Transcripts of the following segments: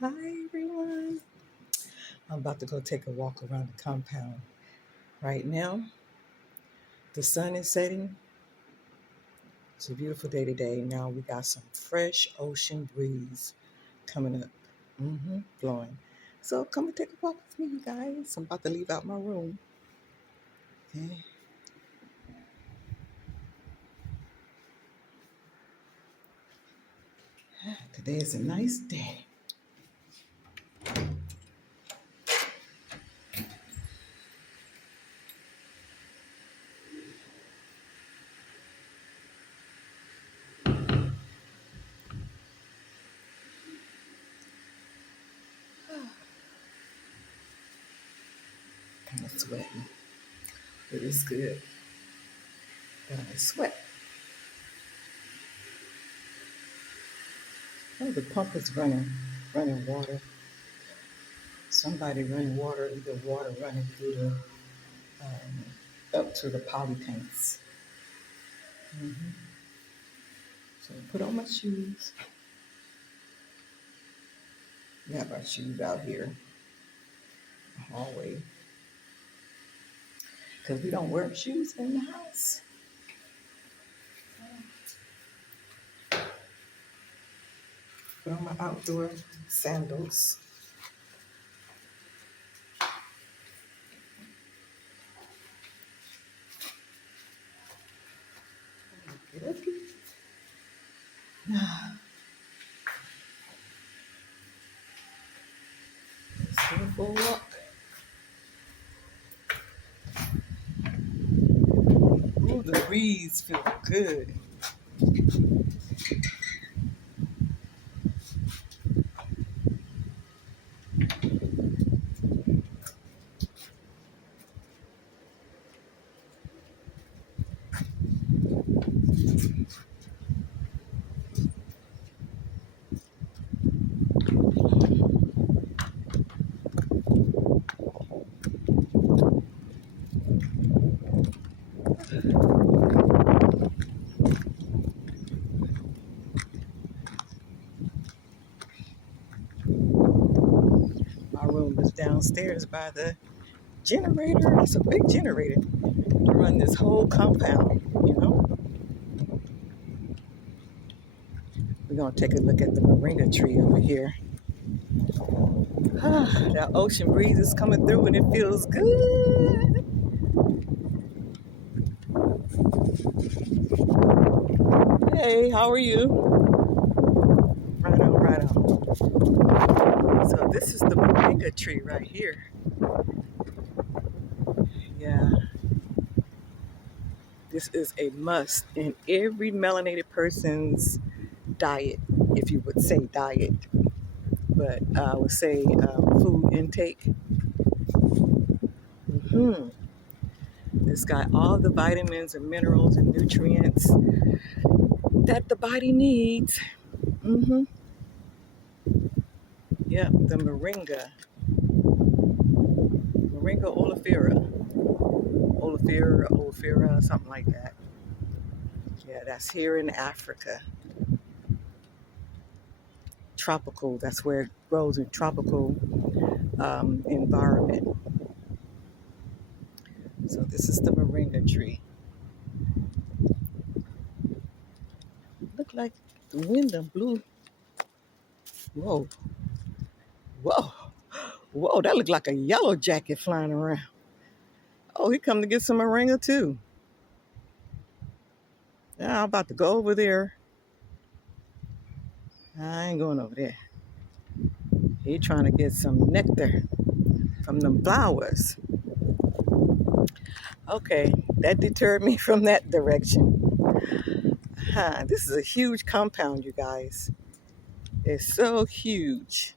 Hi everyone. I'm about to go take a walk around the compound. Right now, the sun is setting. It's a beautiful day today. Now we got some fresh ocean breeze coming up. Blowing. So come and take a walk with me, you guys. I'm about to leave out my room. Okay. Today is a nice day. Kind of sweating. It is good. But I sweat. Oh, the pump is running water. Somebody running water, either water running through the up to the poly tanks. So put on my shoes. We have our shoes out here in the hallway because we don't wear shoes in the house. Put on my outdoor sandals. Get up here. Let's go for a walk. Ooh, the breeze feels good. My room is downstairs by the generator. It's a big generator to run this whole compound. We're going to take a look at the moringa tree over here. That ocean breeze is coming through and it feels good. Hey, how are you? Right on, right on. So this is the moringa tree right here. Yeah, this is a must in every melanated person's diet, if you would say diet, but I would say food intake. It's got all the vitamins and minerals and nutrients that the body needs. hmm Yep, the moringa oleifera, something like that. Yeah, that's here in Africa. Tropical, that's where it grows in tropical environment. So this is the moringa tree. Look like the wind done blew. Whoa, whoa, whoa! That looked like a yellow jacket flying around. Oh, he come to get some moringa too. Yeah, I'm about to go over there. I ain't going over there. He trying to get some nectar from them flowers. Okay, that deterred me from that direction. This is a huge compound, you guys. It's so huge.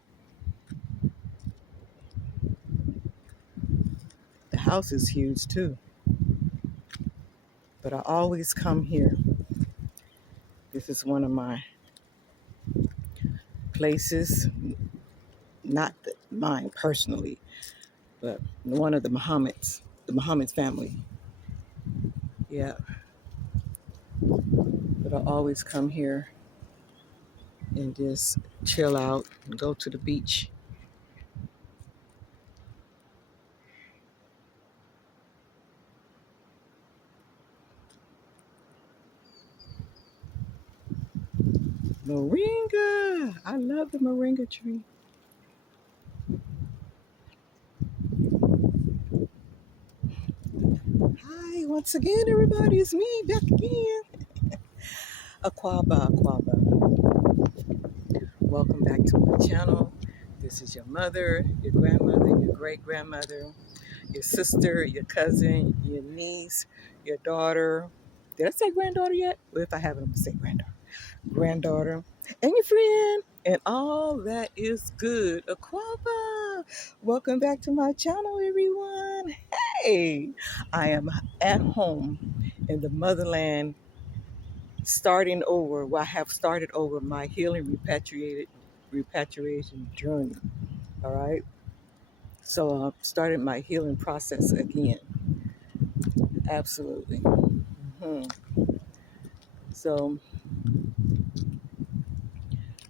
The house is huge too. But I always come here. This is one of my places, not mine personally, but one of the Muhammad's family. Yeah, but I always come here and just chill out and go to the beach. Moringa! I love the moringa tree. Hi, once again, everybody. It's me back again. Akwaaba, Akwaaba. Welcome back to my channel. This is your mother, your grandmother, your great grandmother, your sister, your cousin, your niece, your daughter. Did I say granddaughter yet? Well, if I haven't, I'm going to say granddaughter. Granddaughter, and your friend, and all that is good. Aquaba, welcome back to my channel, everyone. Hey, I am at home in the motherland, starting over. Well, I have started over my healing repatriation journey. All right, so I've started my healing process again. Absolutely. Mhm. So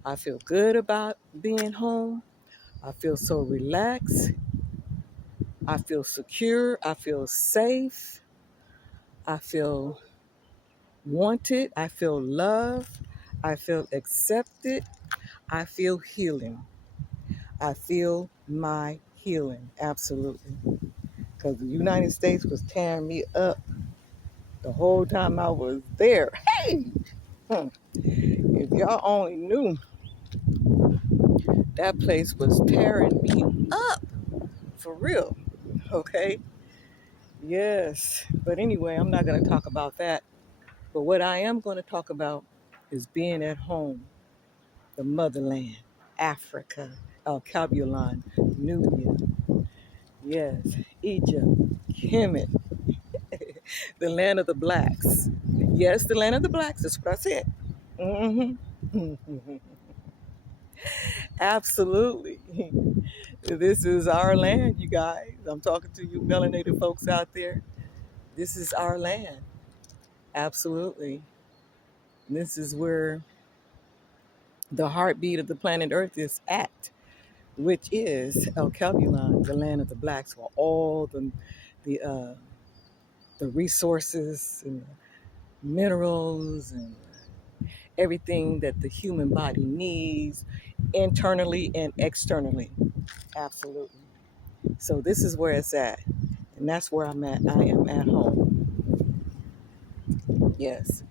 I feel good about being home. I feel so relaxed. I feel secure. I feel safe. I feel wanted. I feel loved. I feel accepted. I feel healing. I feel my healing. Absolutely. Because the United States was tearing me up the whole time I was there. Hey! If y'all only knew, that place was tearing me up. For real. Okay? Yes. But anyway, I'm not going to talk about that. But what I am going to talk about is being at home, the motherland, Africa, Alkebulan, Nubia, yes, Egypt, Kemet, the land of the blacks. Yes, the land of the blacks, that's what I said. hmm Absolutely. This is our land, you guys. I'm talking to you melanated folks out there. This is our land. Absolutely. This is where the heartbeat of the planet Earth is at, which is El Calbulan, the land of the blacks, for all the the resources and minerals and everything that the human body needs, internally and externally. Absolutely. So this is where it's at, and that's where I'm at. I am at home. Yes,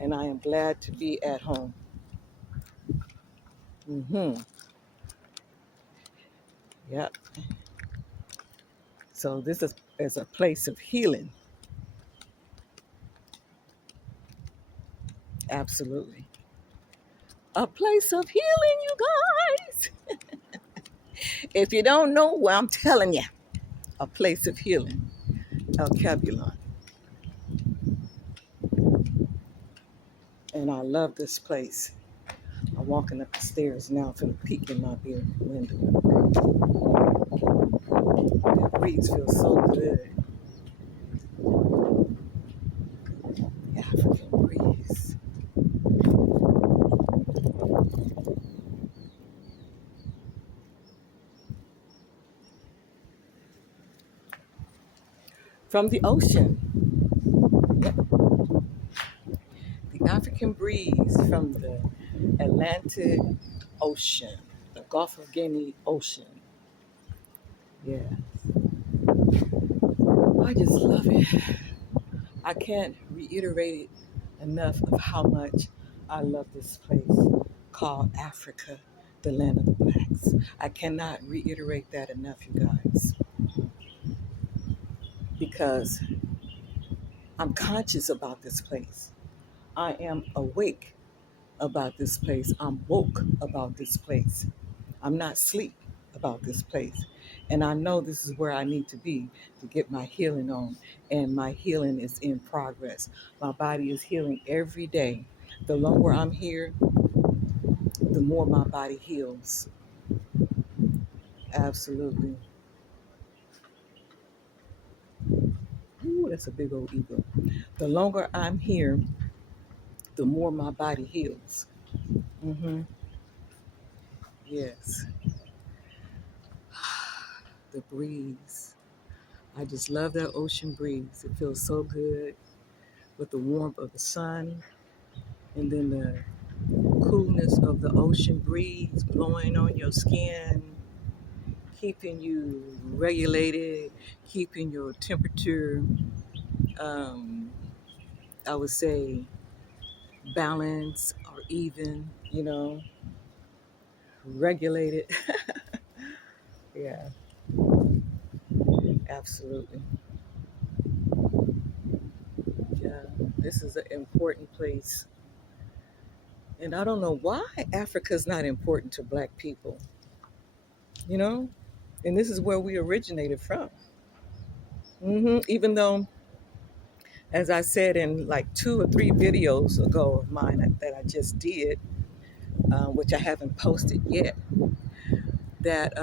and I am glad to be at home. hmm Yep. So this is a place of healing. Absolutely. A place of healing, you guys. If you don't know, well, I'm telling you, a place of healing, El Cabulon. And I love this place. I'm walking up the stairs now to the peak in my window. The breeze feels so good. The African breeze. From the ocean, the African breeze from the Atlantic Ocean, the Gulf of Guinea Ocean. Yeah, I just love it. I can't reiterate it enough of how much I love this place called Africa, the land of the blacks. I cannot reiterate that enough, you guys, because I'm conscious about this place. I am awake about this place. I'm woke about this place. I'm not asleep about this place. And I know this is where I need to be to get my healing on. And my healing is in progress. My body is healing every day. The longer I'm here, the more my body heals. Absolutely. Ooh, that's a big old ego. The longer I'm here, the more my body heals. hmm Yes, the breeze. I just love that ocean breeze. It feels so good with the warmth of the sun and then the coolness of the ocean breeze blowing on your skin, keeping you regulated, keeping your temperature, um, I would say, balanced or even, regulated. Yeah, absolutely. Yeah, this is an important place. And I don't know why Africa's not important to Black people, you know? And this is where we originated from. Even though, as I said in like 2 or 3 videos ago of mine that I just did, which I haven't posted yet, that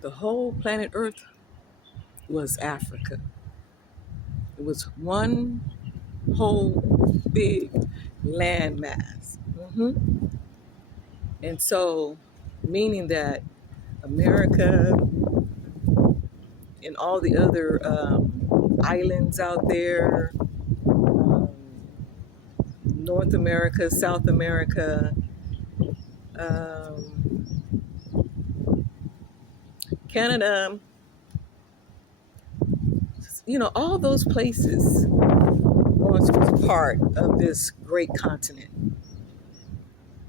the whole planet Earth was Africa. It was one whole big landmass. And so, meaning that America and all the other islands out there, um, North America, South America, um, Canada, all those places once was part of this great continent.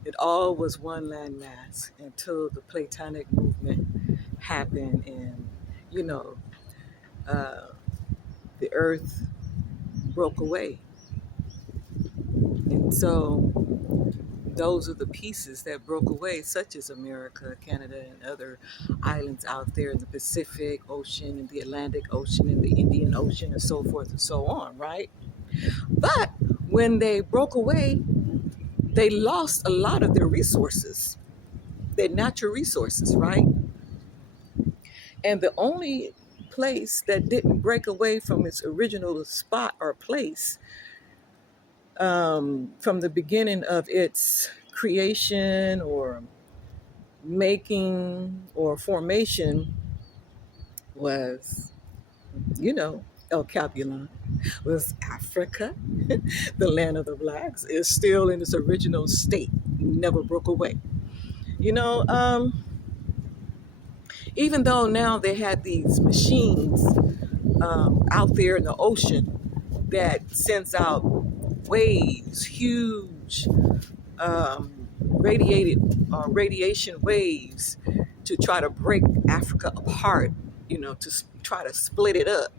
It all was one landmass until the Platonic movement happened and, you know, uh, the earth broke away. And so those are the pieces that broke away, such as America, Canada, and other islands out there in the Pacific Ocean and the Atlantic Ocean and the Indian Ocean and so forth and so on, right? But when they broke away, they lost a lot of their resources, their natural resources, right? And the only place that didn't break away from its original spot or place from the beginning of its creation or making or formation was, El Capulan, was Africa, the land of the blacks, is still in its original state, never broke away. You know, even though now they had these machines out there in the ocean that sends out waves, huge radiation waves to try to break Africa apart, to try to split it up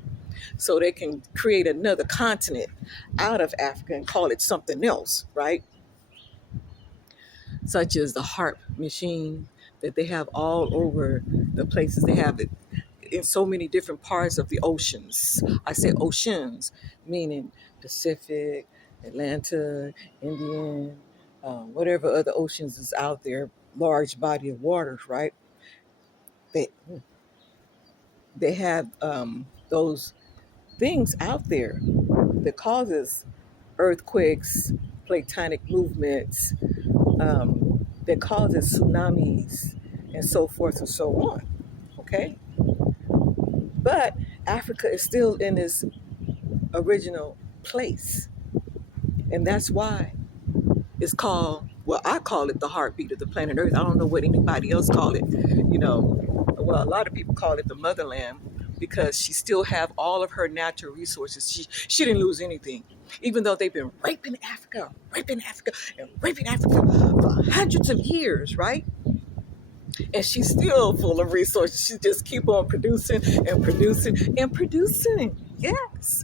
so they can create another continent out of Africa and call it something else, right? Such as the HARP machine that they have all over the places. They have it in so many different parts of the oceans. I say oceans, meaning Pacific, Atlanta, Indian, whatever other oceans is out there, large body of waters, right? They they have those things out there that causes earthquakes, platonic movements, that causes tsunamis, and so forth and so on. Okay, but Africa is still in its original place, and that's why it's called. Well, I call it the heartbeat of the planet Earth. I don't know what anybody else call it. Well, a lot of people call it the motherland because she still have all of her natural resources. She didn't lose anything, even though they've been raping Africa, and raping Africa for hundreds of years, right? And she's still full of resources. She just keep on producing and producing and producing. Yes.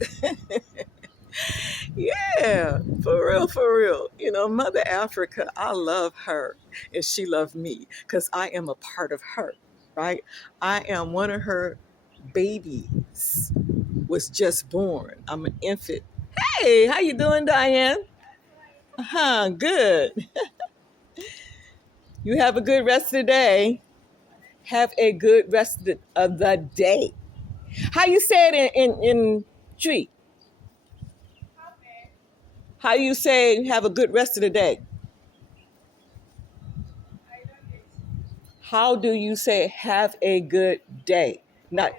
Yeah, for real, for real. Mother Africa, I love her and she loved me because I am a part of her, right? I am one of her babies, was just born. I'm an infant. Hey, how you doing, Diane? Good. You have a good rest of the day. Have a good rest of the day. How you say it in Tree? How you say have a good rest of the day? How do you say have a good day? Not,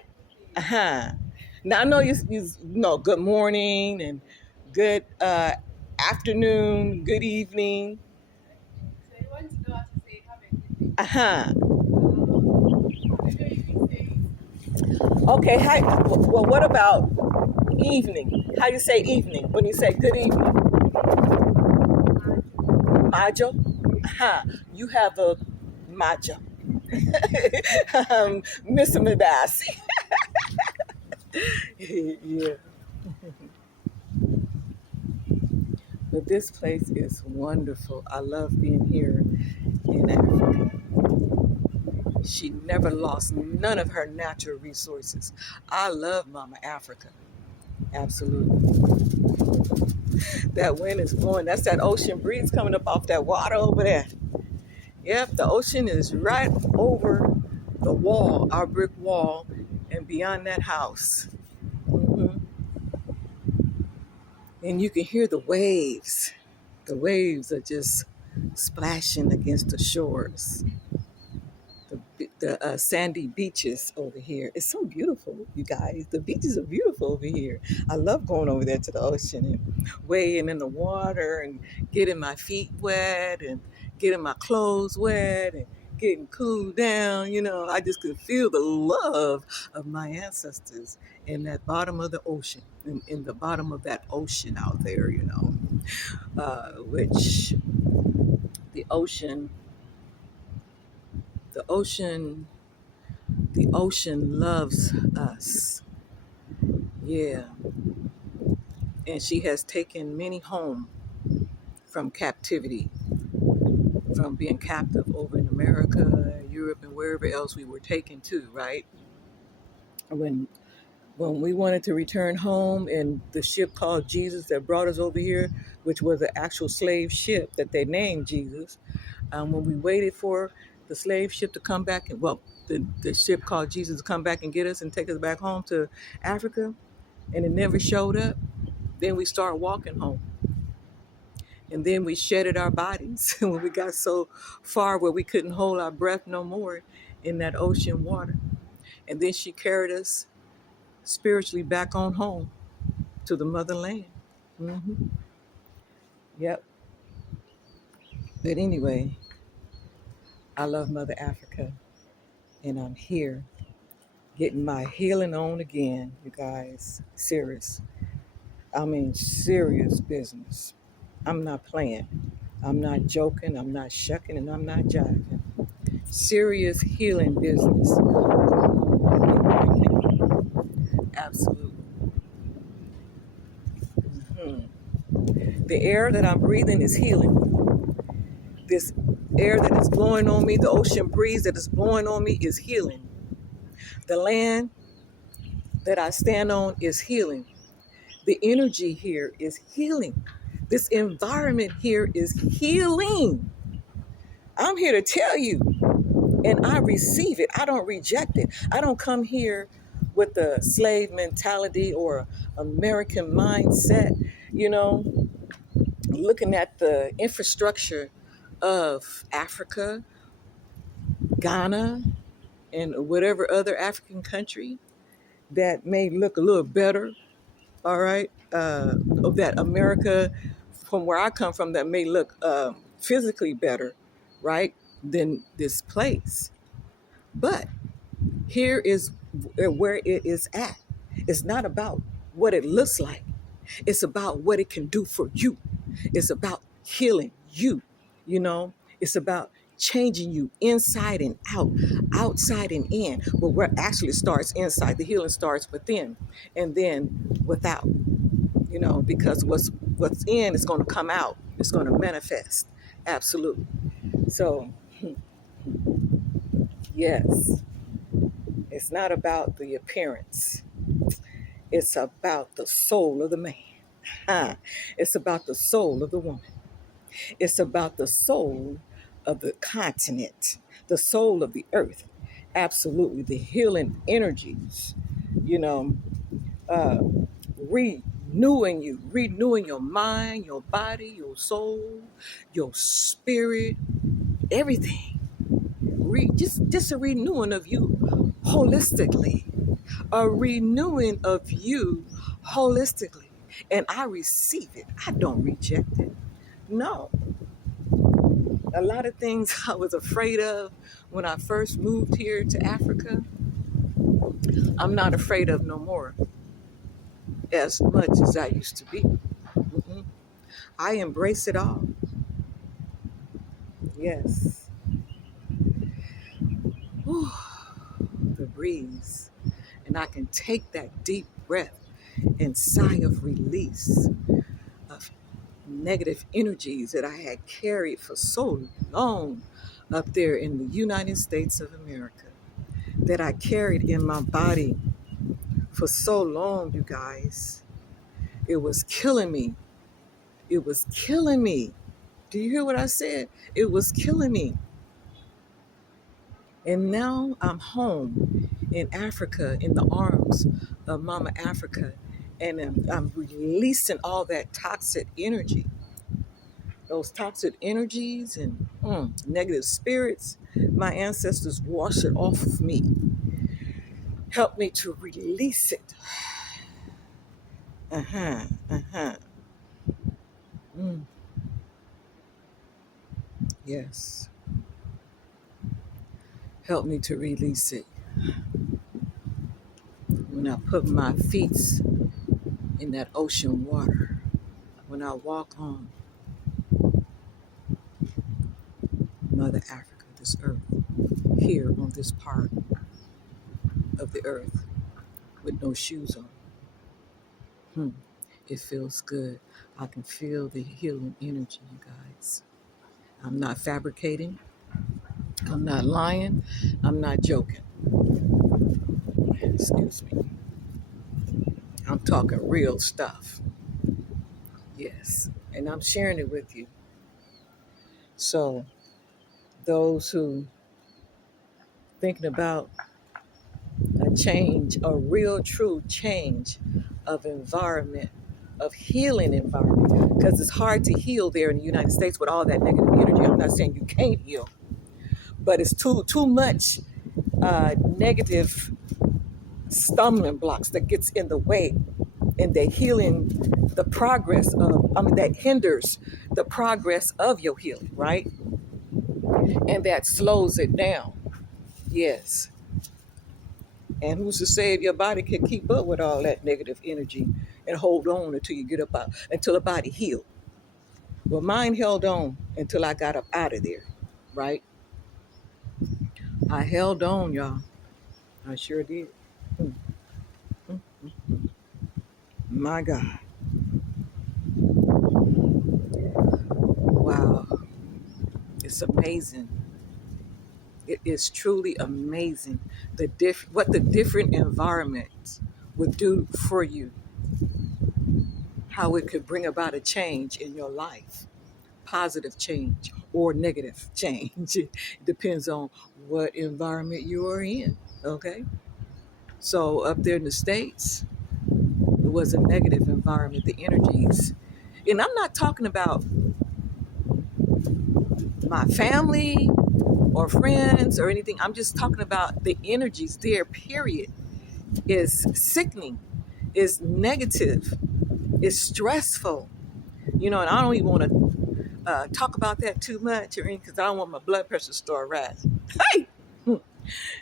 Now I know you know good morning and good afternoon, good evening. So you want to know how to say have a good day. Okay, hi. Well, what about evening? How you say evening when you say good evening? Majo. You have a majo. Mr. Medasi. Yeah. But this place is wonderful. I love being here in Africa. She never lost none of her natural resources. I love Mama Africa. Absolutely. That wind is blowing. That's that ocean breeze coming up off that water over there. Yep, the ocean is right over the wall, our brick wall, and beyond that house. hmm And you can hear the waves. The waves are just splashing against the shores. The sandy beaches over here. It's so beautiful, you guys. The beaches are beautiful over here. I love going over there to the ocean and wading in the water and getting my feet wet and getting my clothes wet and getting cooled down. You know, I just could feel the love of my ancestors in that bottom of the ocean, in the bottom of that ocean out there, you know, which the ocean, the ocean The ocean loves us. Yeah. And she has taken many home from captivity, from being captive over in America, Europe, and wherever else we were taken to, right? When when we wanted to return home and the ship called Jesus that brought us over here, which was an actual slave ship that they named Jesus, when we waited for the slave ship to come back, and well, the ship called Jesus to come back and get us and take us back home to Africa, and it never showed up, then we started walking home. And then we shedded our bodies when we got so far where we couldn't hold our breath no more in that ocean water. And then she carried us spiritually back on home to the motherland. hmm Yep. But anyway, I love Mother Africa, and I'm here getting my healing on again, you guys. Serious. I mean, serious business. I'm not playing. I'm not joking. I'm not shucking, and I'm not jiving. Serious healing business. Absolutely. hmm The air that I'm breathing is healing. This air that is blowing on me, the ocean breeze that is blowing on me is healing. The land that I stand on is healing. The energy here is healing. This environment here is healing. I'm here to tell you, and I receive it. I don't reject it. I don't come here with a slave mentality or American mindset, you know, looking at the infrastructure of Africa, Ghana, and whatever other African country that may look a little better, all right, of that America, from where I come from, that may look physically better, right, than this place. But here is where it is at. It's not about what it looks like. It's about what it can do for you. It's about healing you, you know. It's about changing you inside and out, outside and in. But where it actually starts inside, the healing starts within and then without, you know, because what's in is going to come out. It's going to manifest. Absolutely. So, yes, it's not about the appearance. It's about the soul of the man. It's about the soul of the woman. It's about the soul of the continent, the soul of the earth. Absolutely. The healing energies, you know, uh, renewing your mind, your body, your soul, your spirit, everything. just a renewing of you holistically, a renewing of you holistically. And I receive it. I don't reject it. No, a lot of things I was afraid of when I first moved here to Africa, I'm not afraid of no more as much as I used to be. Mm-mm. I embrace it all. Yes. Whew, the breeze. And I can take that deep breath and sigh of release of negative energies that I had carried for so long up there in the United States of America, that I carried in my body for so long, you guys. It was killing me. It was killing me. Do you hear what I said? It was killing me. And now I'm home in Africa, in the arms of Mama Africa, and I'm releasing all that toxic energy, those toxic energies and negative spirits. My ancestors wash it off of me. Help me to release it. Uh-huh, uh-huh. Mm, yes. Help me to release it. When I put my feet in that ocean water, when I walk on Mother Africa, this earth, here on this part of the earth with no shoes on, it feels good. I can feel the healing energy, you guys. I'm not fabricating. I'm not lying. I'm not joking. Excuse me. I'm talking real stuff. Yes. And I'm sharing it with you. So those who thinking about a change, a real true change of environment, of healing environment, because it's hard to heal there in the United States with all that negative energy. I'm not saying you can't heal, but it's too much negative stumbling blocks that gets in the way, and the healing, the progress of, that hinders the progress of your healing, right? And that slows it down. Yes. And who's to say if your body can keep up with all that negative energy and hold on until you get up out, until the body healed? Well, mine held on until I got up out of there, right? I held on, y'all. I sure did. Mm, mm, mm. My God. Wow. It's amazing. It is truly amazing what the different environments would do for you, how it could bring about a change in your life, positive change or negative change. It depends on what environment you are in. Okay. So up there in the States, it was a negative environment, the energies. And I'm not talking about my family or friends or anything. I'm just talking about the energies there, period, is sickening, is negative, is stressful. And I don't even want to talk about that too much or anything, because I don't want my blood pressure to start rising. Hey!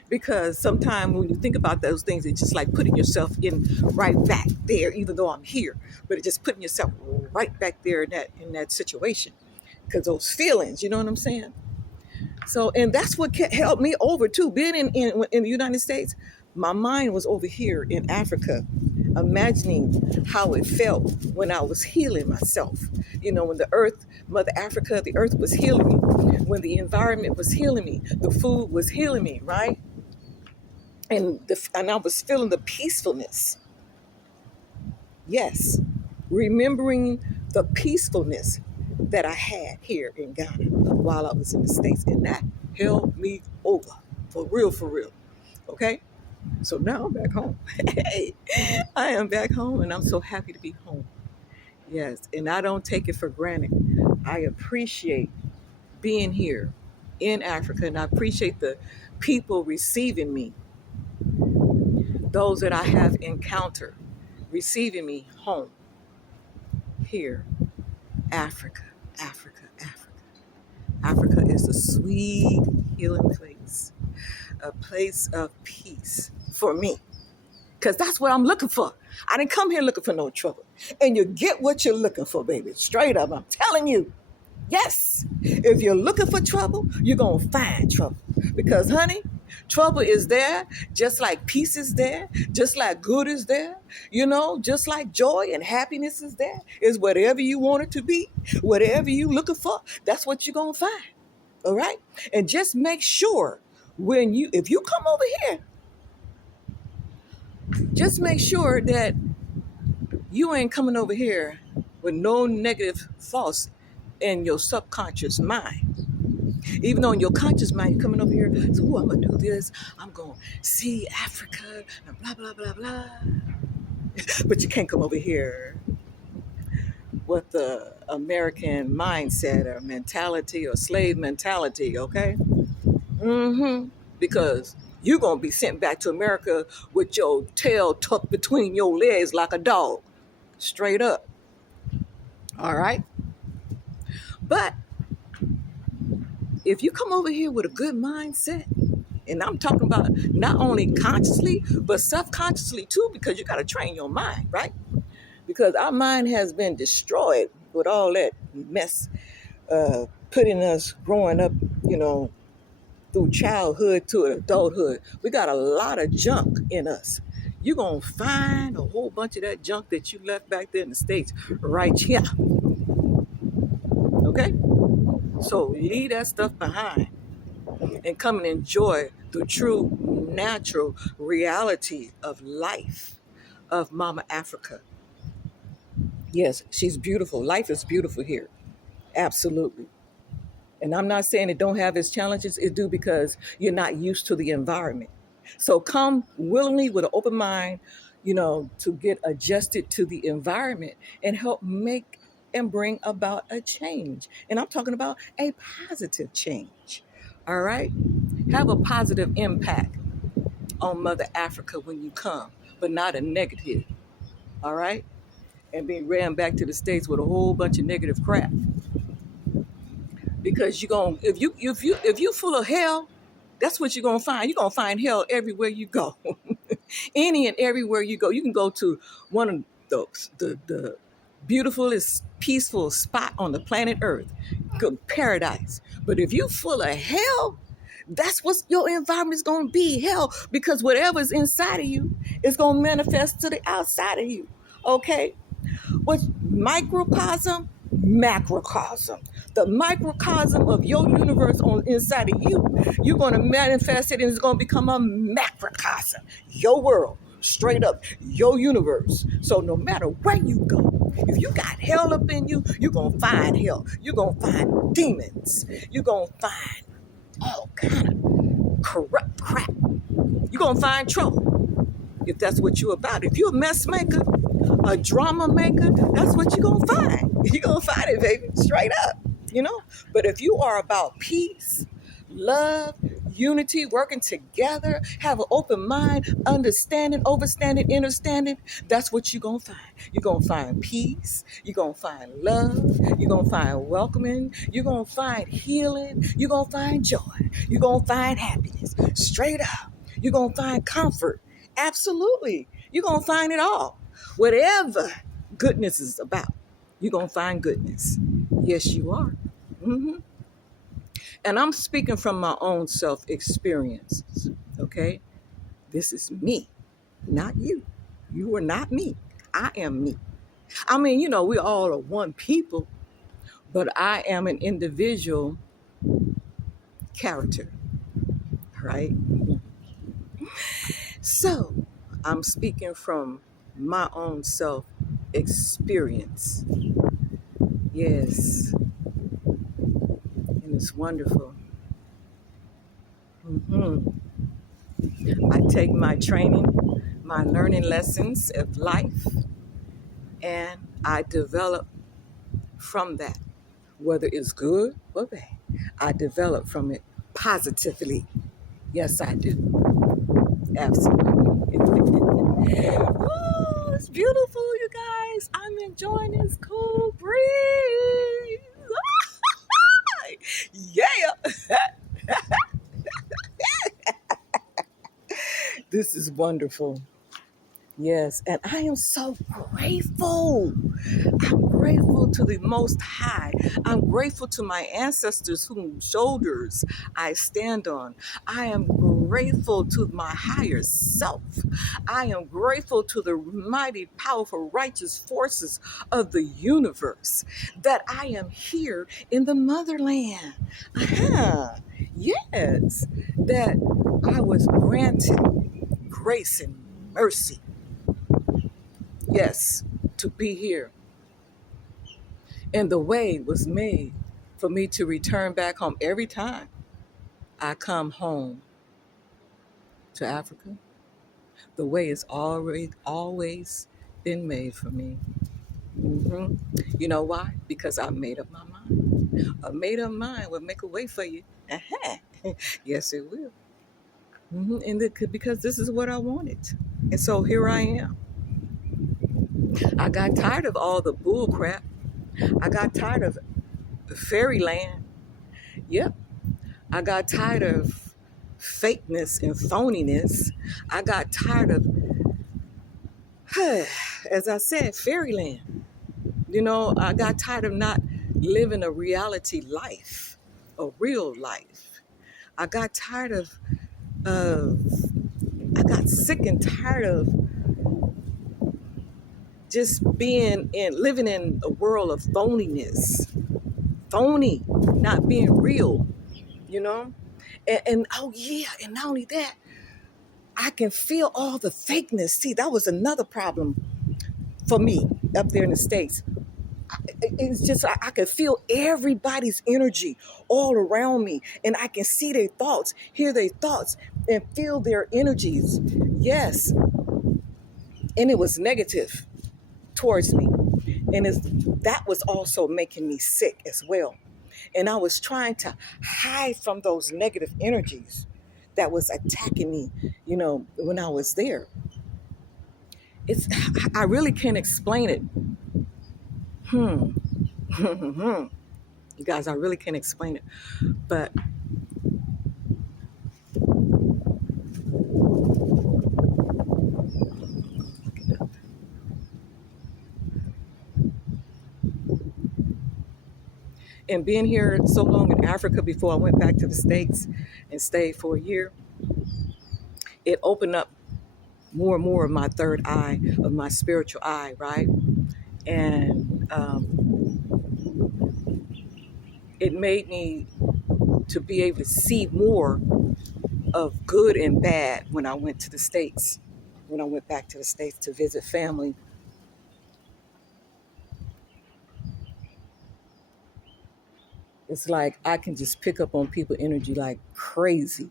Because sometimes when you think about those things, it's just like putting yourself in right back there, even though I'm here, but it's just putting yourself right back there in that situation, because those feelings, you know what I'm saying? So, and that's what helped me over too. Being in the United States, my mind was over here in Africa, imagining how it felt when I was healing myself. When the earth, Mother Africa, the earth was healing me, when the environment was healing me, the food was healing me, right? And I was feeling the peacefulness. Yes, remembering the peacefulness that I had here in Ghana while I was in the States, and that held me over, for real, for real. Okay, so now I'm back home. Hey, I am back home, and I'm so happy to be home. Yes, and I don't take it for granted. I appreciate being here in Africa, and I appreciate the people receiving me, those that I have encountered, receiving me home here. Africa, Africa, Africa. Africa is a sweet, healing place, a place of peace for me, because that's what I'm looking for. I didn't come here looking for no trouble. And you get what you're looking for, baby. Straight up, I'm telling you. Yes, if you're looking for trouble, you're going to find trouble. Because, honey, trouble is there, just like peace is there, just like good is there, just like joy and happiness is there. Is whatever you want it to be, whatever you're looking for, that's what you're going to find. All right? And just make sure if you come over here, just make sure that you ain't coming over here with no negative thoughts in your subconscious mind. Even though in your conscious mind, you're coming over here, so, I'm going to do this. I'm going to see Africa, and blah, blah, blah, blah. But you can't come over here with the American mindset or mentality or slave mentality, okay? Because you're going to be sent back to America with your tail tucked between your legs like a dog. Straight up. All right? But if you come over here with a good mindset, and I'm talking about not only consciously, but subconsciously too, because you got to train your mind, right? Because our mind has been destroyed with all that mess, putting us growing up, through childhood to adulthood. We got a lot of junk in us. You're going to find a whole bunch of that junk that you left back there in the States right here. Okay? So leave that stuff behind and come and enjoy the true natural reality of life of Mama Africa. Yes, she's beautiful. Life is beautiful here. Absolutely. And I'm not saying it don't have its challenges. It do, because you're not used to the environment. So come willingly with an open mind, to get adjusted to the environment and help make and bring about a change. And I'm talking about a positive change. All right? Have a positive impact on Mother Africa when you come, but not a negative. All right? And being ran back to the States with a whole bunch of negative crap. Because if you full of hell, that's what you're gonna find. You're gonna find hell everywhere you go. Any and everywhere you go. You can go to one of the beautifulest, peaceful spot on the planet Earth, paradise. But if you full of hell, that's what your environment is gonna be, hell. Because whatever's inside of you is gonna manifest to the outside of you. Okay? What's microcosm, macrocosm. The microcosm of your universe on inside of you, you're going to manifest it, and it's going to become a macrocosm. Your world, straight up, your universe. So no matter where you go, if you got hell up in you, you're going to find hell. You're going to find demons. You're going to find all kind of corrupt crap. You're going to find trouble if that's what you're about. If you're a mess maker, a drama maker, that's what you're going to find. You're going to find it, baby, straight up, But if you are about peace, love, unity, working together, have an open mind, understanding, overstanding, understanding, that's what you're going to find. You're going to find peace. You're going to find love. You're going to find welcoming. You're going to find healing. You're going to find joy. You're going to find happiness. Straight up. You're going to find comfort. Absolutely. You're going to find it all. Whatever goodness is about, you're going to find goodness. Yes, you are. And I'm speaking from my own self-experiences, okay? This is me, not you. You are not me. I am me. I mean, we all are one people, but I am an individual character, right? So I'm speaking from my own self-experience. Yes. And it's wonderful. I take my training, my learning lessons of life, and I develop from that, whether it's good or bad. I develop from it positively. Yes, I do. Absolutely. Oh, it's beautiful, you guys. I'm enjoying this cool breeze. Yeah. This is wonderful. Yes, and I am so grateful. I'm grateful to the Most High. I'm grateful to my ancestors whose shoulders I stand on. I am grateful to my higher self. I am grateful to the mighty, powerful, righteous forces of the universe that I am here in the motherland. Aha. Yes, that I was granted grace and mercy. Yes, to be here. And the way was made for me to return back home. Every time I come home to Africa, the way has always been made for me. hmm You know why? Because I made up my mind. A made up mind will make a way for you. Uh-huh. Yes, it will. And because this is what I wanted. And so here I am. I got tired of all the bull crap. I got tired of fairyland. Yep. I got tired of fakeness and phoniness. I got tired of, as I said, fairyland. I got tired of not living a reality life, a real life. I got tired of I got sick and tired of just living in a world of phoniness, phony, not being real, you know? And oh yeah, and not only that, I can feel all the fakeness. See, that was another problem for me up there in the States. It's just, I can feel everybody's energy all around me, and I can see their thoughts, hear their thoughts, and feel their energies. Yes. And it was negative towards me. And that was also making me sick as well. And I was trying to hide from those negative energies that was attacking me, when I was there. It's I really can't explain it. Hmm. You guys, I really can't explain it. But and being here so long in Africa before I went back to the States and stayed for a year, it opened up more and more of my third eye, of my spiritual eye, right? And it made me to be able to see more of good and bad when I went to the States, when I went back to the States to visit family. It's like I can just pick up on people energy like crazy.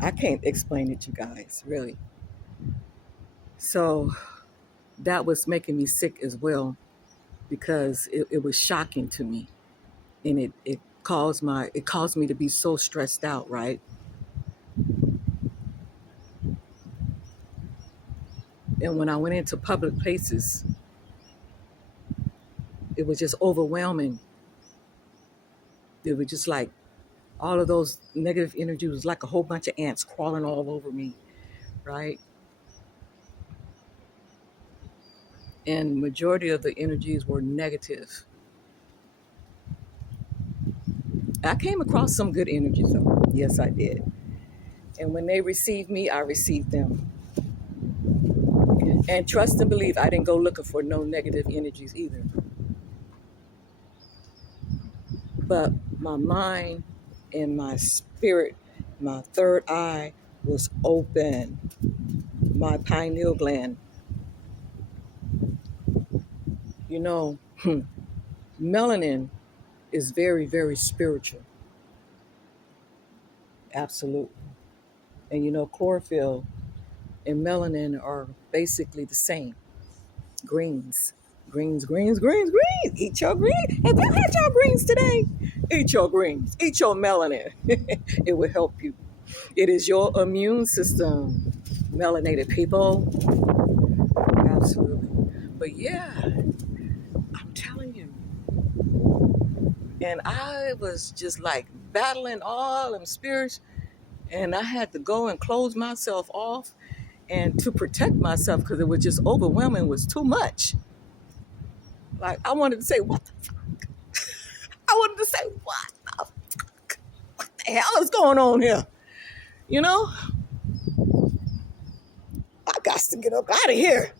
I can't explain it, you guys, really. So that was making me sick as well because it was shocking to me. And it caused me to be so stressed out, right? And when I went into public places, it was just overwhelming. It was just like all of those negative energy was like a whole bunch of ants crawling all over me, right? And majority of the energies were negative. I came across some good energies though. Yes, I did. And when they received me, I received them. And trust and believe, I didn't go looking for no negative energies either. But my mind and my spirit, my third eye was open. My pineal gland, you know, melanin is very, very spiritual. Absolutely. And chlorophyll and melanin are basically the same. Greens. Greens, greens, greens, greens. Eat your greens. Have you had your greens today? Eat your greens. Eat your melanin. It will help you. It is your immune system. Melanated people. Absolutely. But yeah, I'm telling you. And I was just like battling all them spirits. And I had to go and close myself off and to protect myself because it was just overwhelming. It was too much. Like I wanted to say, what the I wanted to say, what the hell is going on here? You know, I got to get up out of here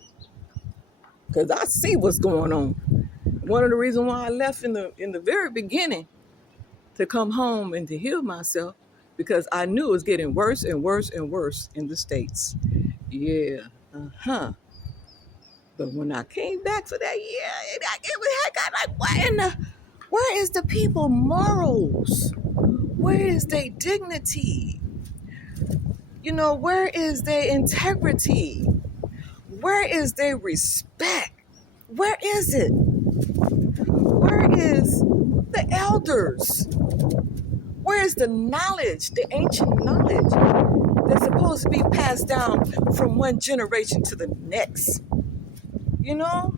because I see what's going on. One of the reasons why I left in the very beginning to come home and to heal myself because I knew it was getting worse and worse and worse in the States. Yeah, But when I came back for that year, I got like, where is the people morals? Where is their dignity? You know, where is their integrity? Where is their respect? Where is it? Where is the elders? Where is the knowledge, the ancient knowledge that's supposed to be passed down from one generation to the next? You know,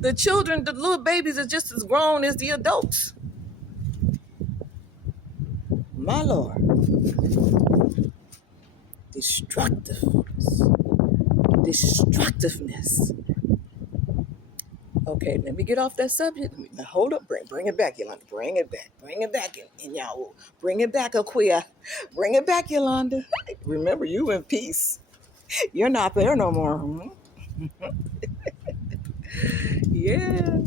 the children, the little babies are just as grown as the adults. My Lord. Destructiveness. Destructiveness. Okay, let me get off that subject. Now, hold up, bring it back, Yolanda. Bring it back, and y'all. Bring it back, Aquia. Bring it back, Yolanda. Remember, you in peace. You're not there no more. Yeah.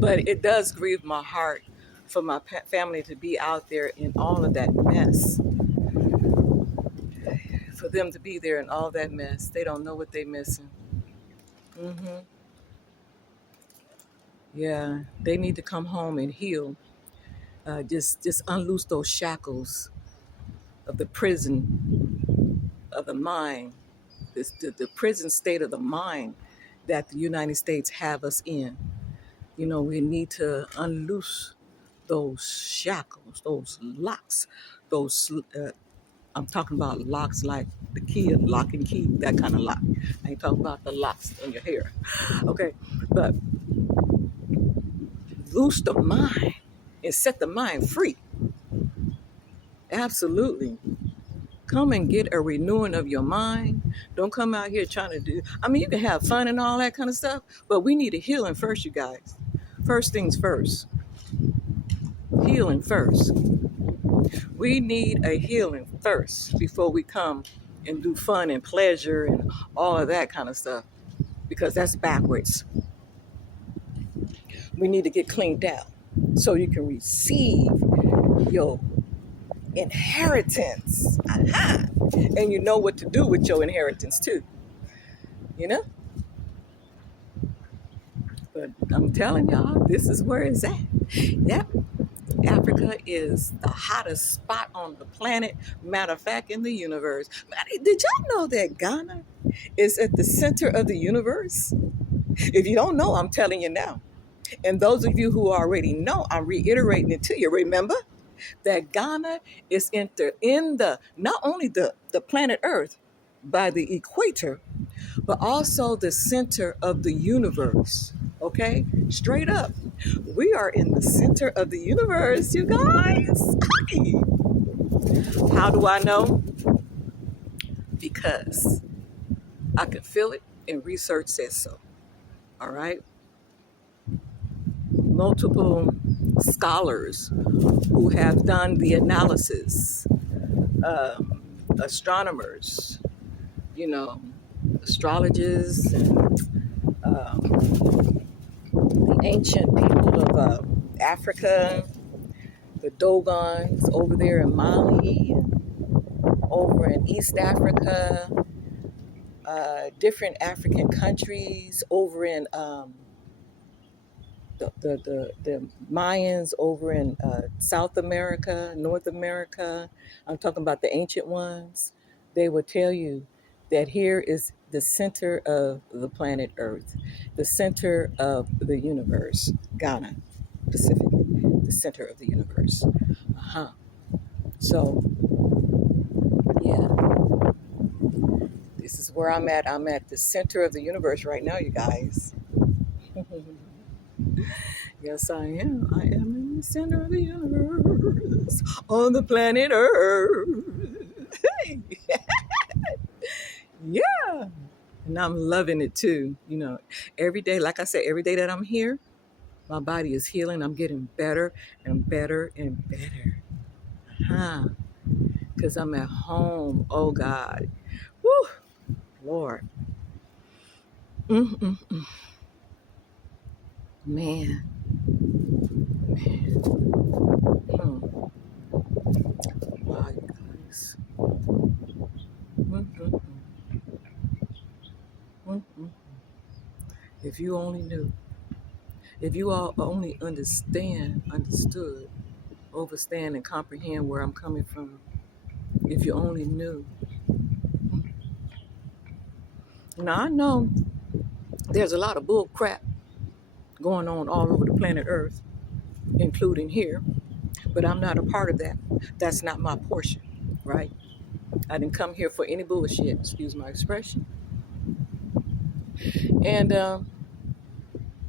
But it does grieve my heart for my family to be out there in all of that mess. For them to be there in all that mess. They don't know what they're missing. Mm-hmm. Yeah, they need to come home and heal. Just unloose those shackles of the prison of the mind, the prison state of the mind that the United States have us in. You know, we need to unloose those shackles, those locks, those. I'm talking about locks like the key, lock and key, that kind of lock. I ain't talking about the locks on your hair. Okay, but loose the mind and set the mind free. Absolutely. Come and get a renewing of your mind. Don't come out here trying to do, I mean, you can have fun and all that kind of stuff, but we need a healing first, you guys. First things first. Healing first. We need a healing first before we come and do fun and pleasure and all of that kind of stuff, because that's backwards. We need to get cleaned out so you can receive your inheritance. Aha. And you know what to do with your inheritance too. You know? But I'm telling y'all, this is where it's at. Yep. Africa is the hottest spot on the planet. Matter of fact, in the universe. Did y'all know that Ghana is at the center of the universe? If you don't know, I'm telling you now. And those of you who already know, I'm reiterating it to you. Remember that Ghana is in the not only the planet Earth by the equator, but also the center of the universe. Okay? Straight up. We are in the center of the universe, you guys. How do I know? Because I can feel it and research says so. All right? Multiple scholars who have done the analysis, astronomers, you know, astrologers, and the ancient people of Africa, the Dogons over there in Mali, and over in East Africa, different African countries, over in the Mayans over in South America, North America. I'm talking about the ancient ones. They would tell you that here is the center of the planet Earth, the center of the universe, Ghana, specifically, the center of the universe. Uh-huh. So, yeah, this is where I'm at. I'm at the center of the universe right now, you guys. Yes, I am. I am in the center of the universe on the planet Earth. Hey, yeah. And I'm loving it too. You know, every day, like I said, every day that I'm here, my body is healing. I'm getting better and better and better. Huh? Because I'm at home. Oh, God. Woo, Lord. Mm-mm-mm. Man. Man. Hmm. Wow, you guys. Mm-mm-mm. Mm-mm. If you only knew. If you all only understood, overstand, and comprehend where I'm coming from. If you only knew. Now, I know there's a lot of bull crap going on all over the planet Earth, including here, but I'm not a part of that. That's not my portion, right? I didn't come here for any bullshit, excuse my expression. And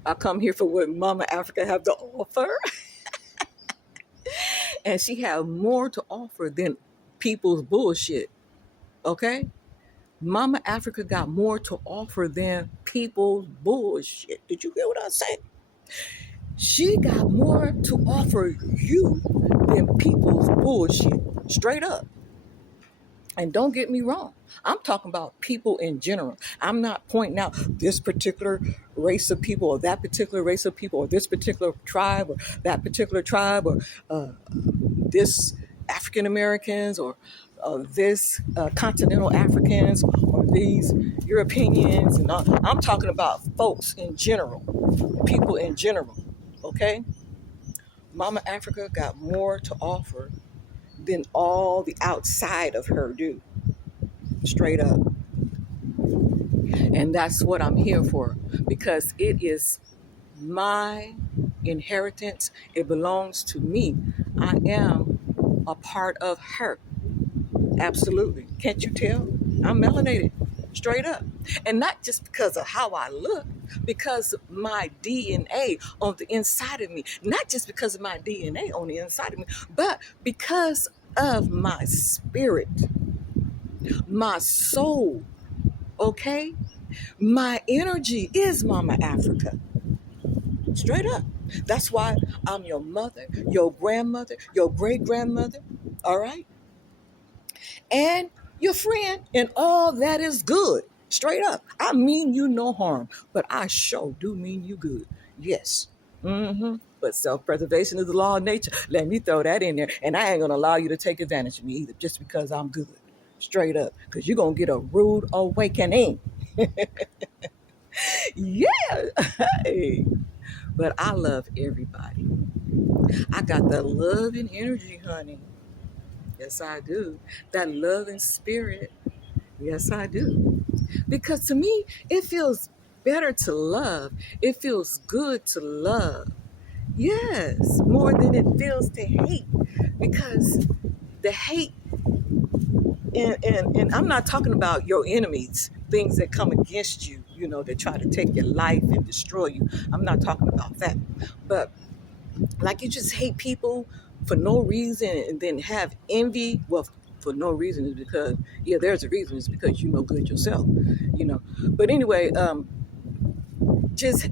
I come here for what Mama Africa have to offer. And she have more to offer than people's bullshit, okay? Mama Africa got more to offer than people's bullshit. Did you hear what I said? She got more to offer you than people's bullshit. Straight up. And don't get me wrong. I'm talking about people in general. I'm not pointing out this particular race of people or that particular race of people or this particular tribe or that particular tribe or this African Americans or this continental Africans or these Europeans. And all. I'm talking about folks in general, people in general. Okay? Mama Africa got more to offer than all the outside of her do. Straight up. And that's what I'm here for because it is my inheritance. It belongs to me. I am a part of her. Absolutely. Can't you tell? I'm melanated. Straight up. And not just because of how I look, because my DNA on the inside of me. Not just because of my DNA on the inside of me, but because of my spirit, my soul. Okay? My energy is Mama Africa. Straight up. That's why I'm your mother, your grandmother, your great grandmother. All right? And your friend, and all that is good. Straight up. I mean you no harm, but I sure do mean you good. Yes. But self-preservation is the law of nature. Let me throw that in there. And I ain't going to allow you to take advantage of me either just because I'm good. Straight up. Because you're going to get a rude awakening. Yeah. Hey. But I love everybody. I got that love and energy, honey. Yes, I do. That love and spirit. Yes, I do. Because to me, it feels better to love. It feels good to love. Yes, more than it feels to hate. Because the hate, and I'm not talking about your enemies, things that come against you, you know, that try to take your life and destroy you. I'm not talking about that. But like you just hate people for no reason and then have envy. Well, for no reason is because, yeah, there's a reason. It's because you know good yourself, you know. But anyway, just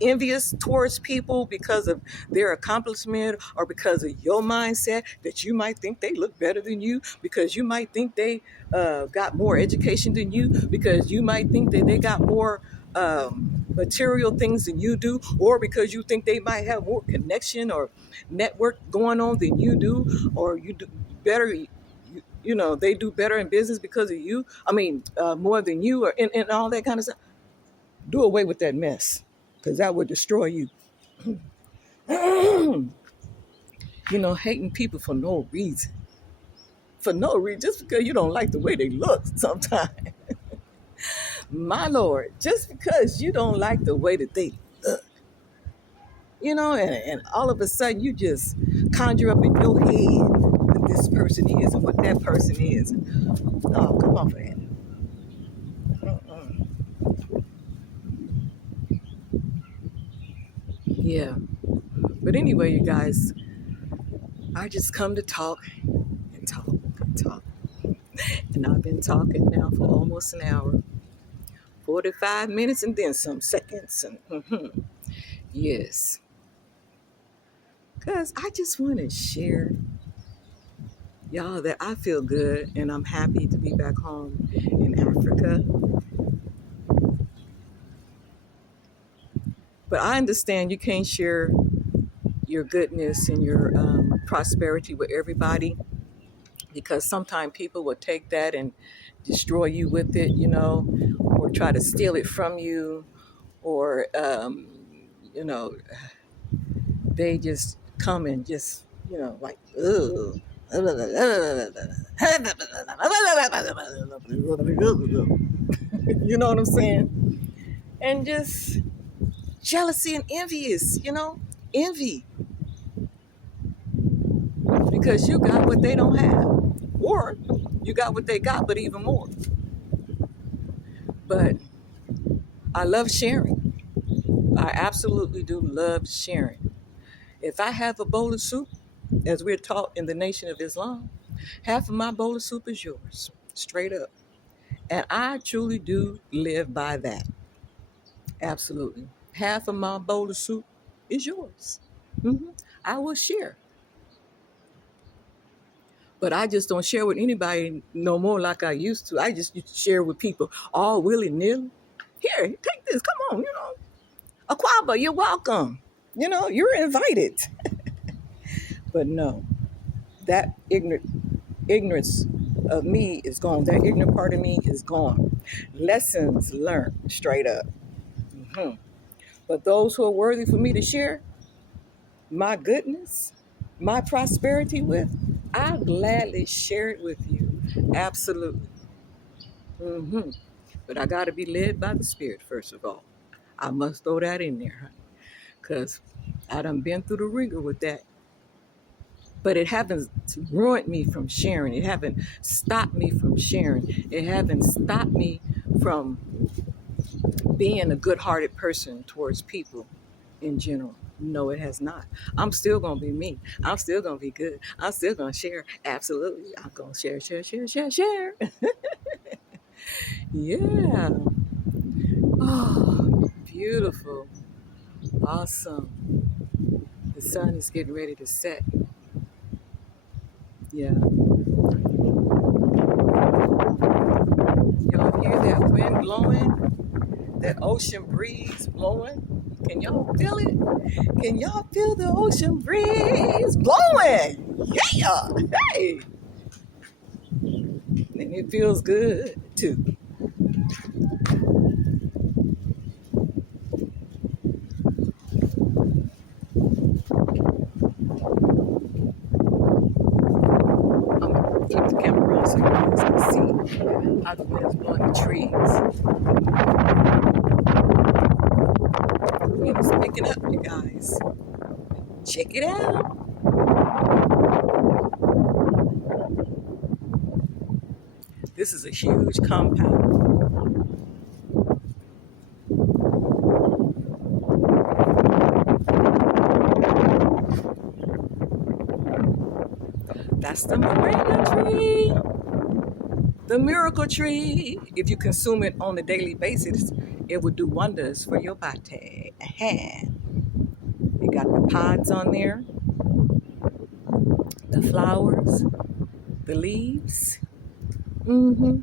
envious towards people because of their accomplishment or because of your mindset that you might think they look better than you, because you might think they got more education than you, because you might think that they got more material things than you do, or because you think they might have more connection or network going on than you do, or you do better, you know, they do better in business because of you. I mean, more than you, or and all that kind of stuff. Do away with that mess, because that would destroy you. You know, hating people for no reason. For no reason, just because you don't like the way they look sometimes. My Lord, just because you don't like the way that they look, and all of a sudden you just conjure up in your head what this person is and what that person is. Oh, come on, man. Mm-mm. Yeah. But anyway, you guys, I just come to talk and talk and talk. And I've been talking now for almost an hour, 45 minutes and then some seconds. And yes, because I just want to share, y'all, that I feel good and I'm happy to be back home in Africa. But I understand you can't share your goodness and your prosperity with everybody, because sometimes people will take that and destroy you with it, or try to steal it from you, or, you know, they just come and just, like, ugh. You know what I'm saying? And just jealousy and envious, envy because you got what they don't have, or you got what they got, but even more. But I love sharing. I absolutely do love sharing. If I have a bowl of soup, as we're taught in the Nation of Islam, half of my bowl of soup is yours, straight up. And I truly do live by that. Absolutely. Half of my bowl of soup is yours. hmm I will share. But I just don't share with anybody no more like I used to. I just used to share with people all willy-nilly. Here, take this. Come on, Akwaaba, you're welcome. You're invited. But no, that ignorance of me is gone. That ignorant part of me is gone. Lessons learned, straight up. hmm But those who are worthy for me to share my goodness, my prosperity with, I'll gladly share it with you. Absolutely. hmm But I got to be led by the Spirit, first of all. I must throw that in there, honey, because I done been through the ringer with that. But it haven't ruined me from sharing. It haven't stopped me from sharing. It haven't stopped me from being a good-hearted person towards people in general. No, it has not. I'm still going to be me. I'm still going to be good. I'm still going to share. Absolutely. I'm going to share, share, share, share, share. Yeah. Oh, beautiful. Awesome. The sun is getting ready to set. Yeah. Y'all hear that wind blowing? That ocean breeze blowing? Can y'all feel it? Can y'all feel the ocean breeze blowing? Yeah. Hey. And it feels good too. I'm gonna keep the camera on so you guys can see how the wind's blowing the trees. The wind is picking up, you guys. Check it out. This is a huge compound. That's the moringa tree. The miracle tree. If you consume it on a daily basis, it would do wonders for your body. It got the pods on there, the flowers, the leaves. hmm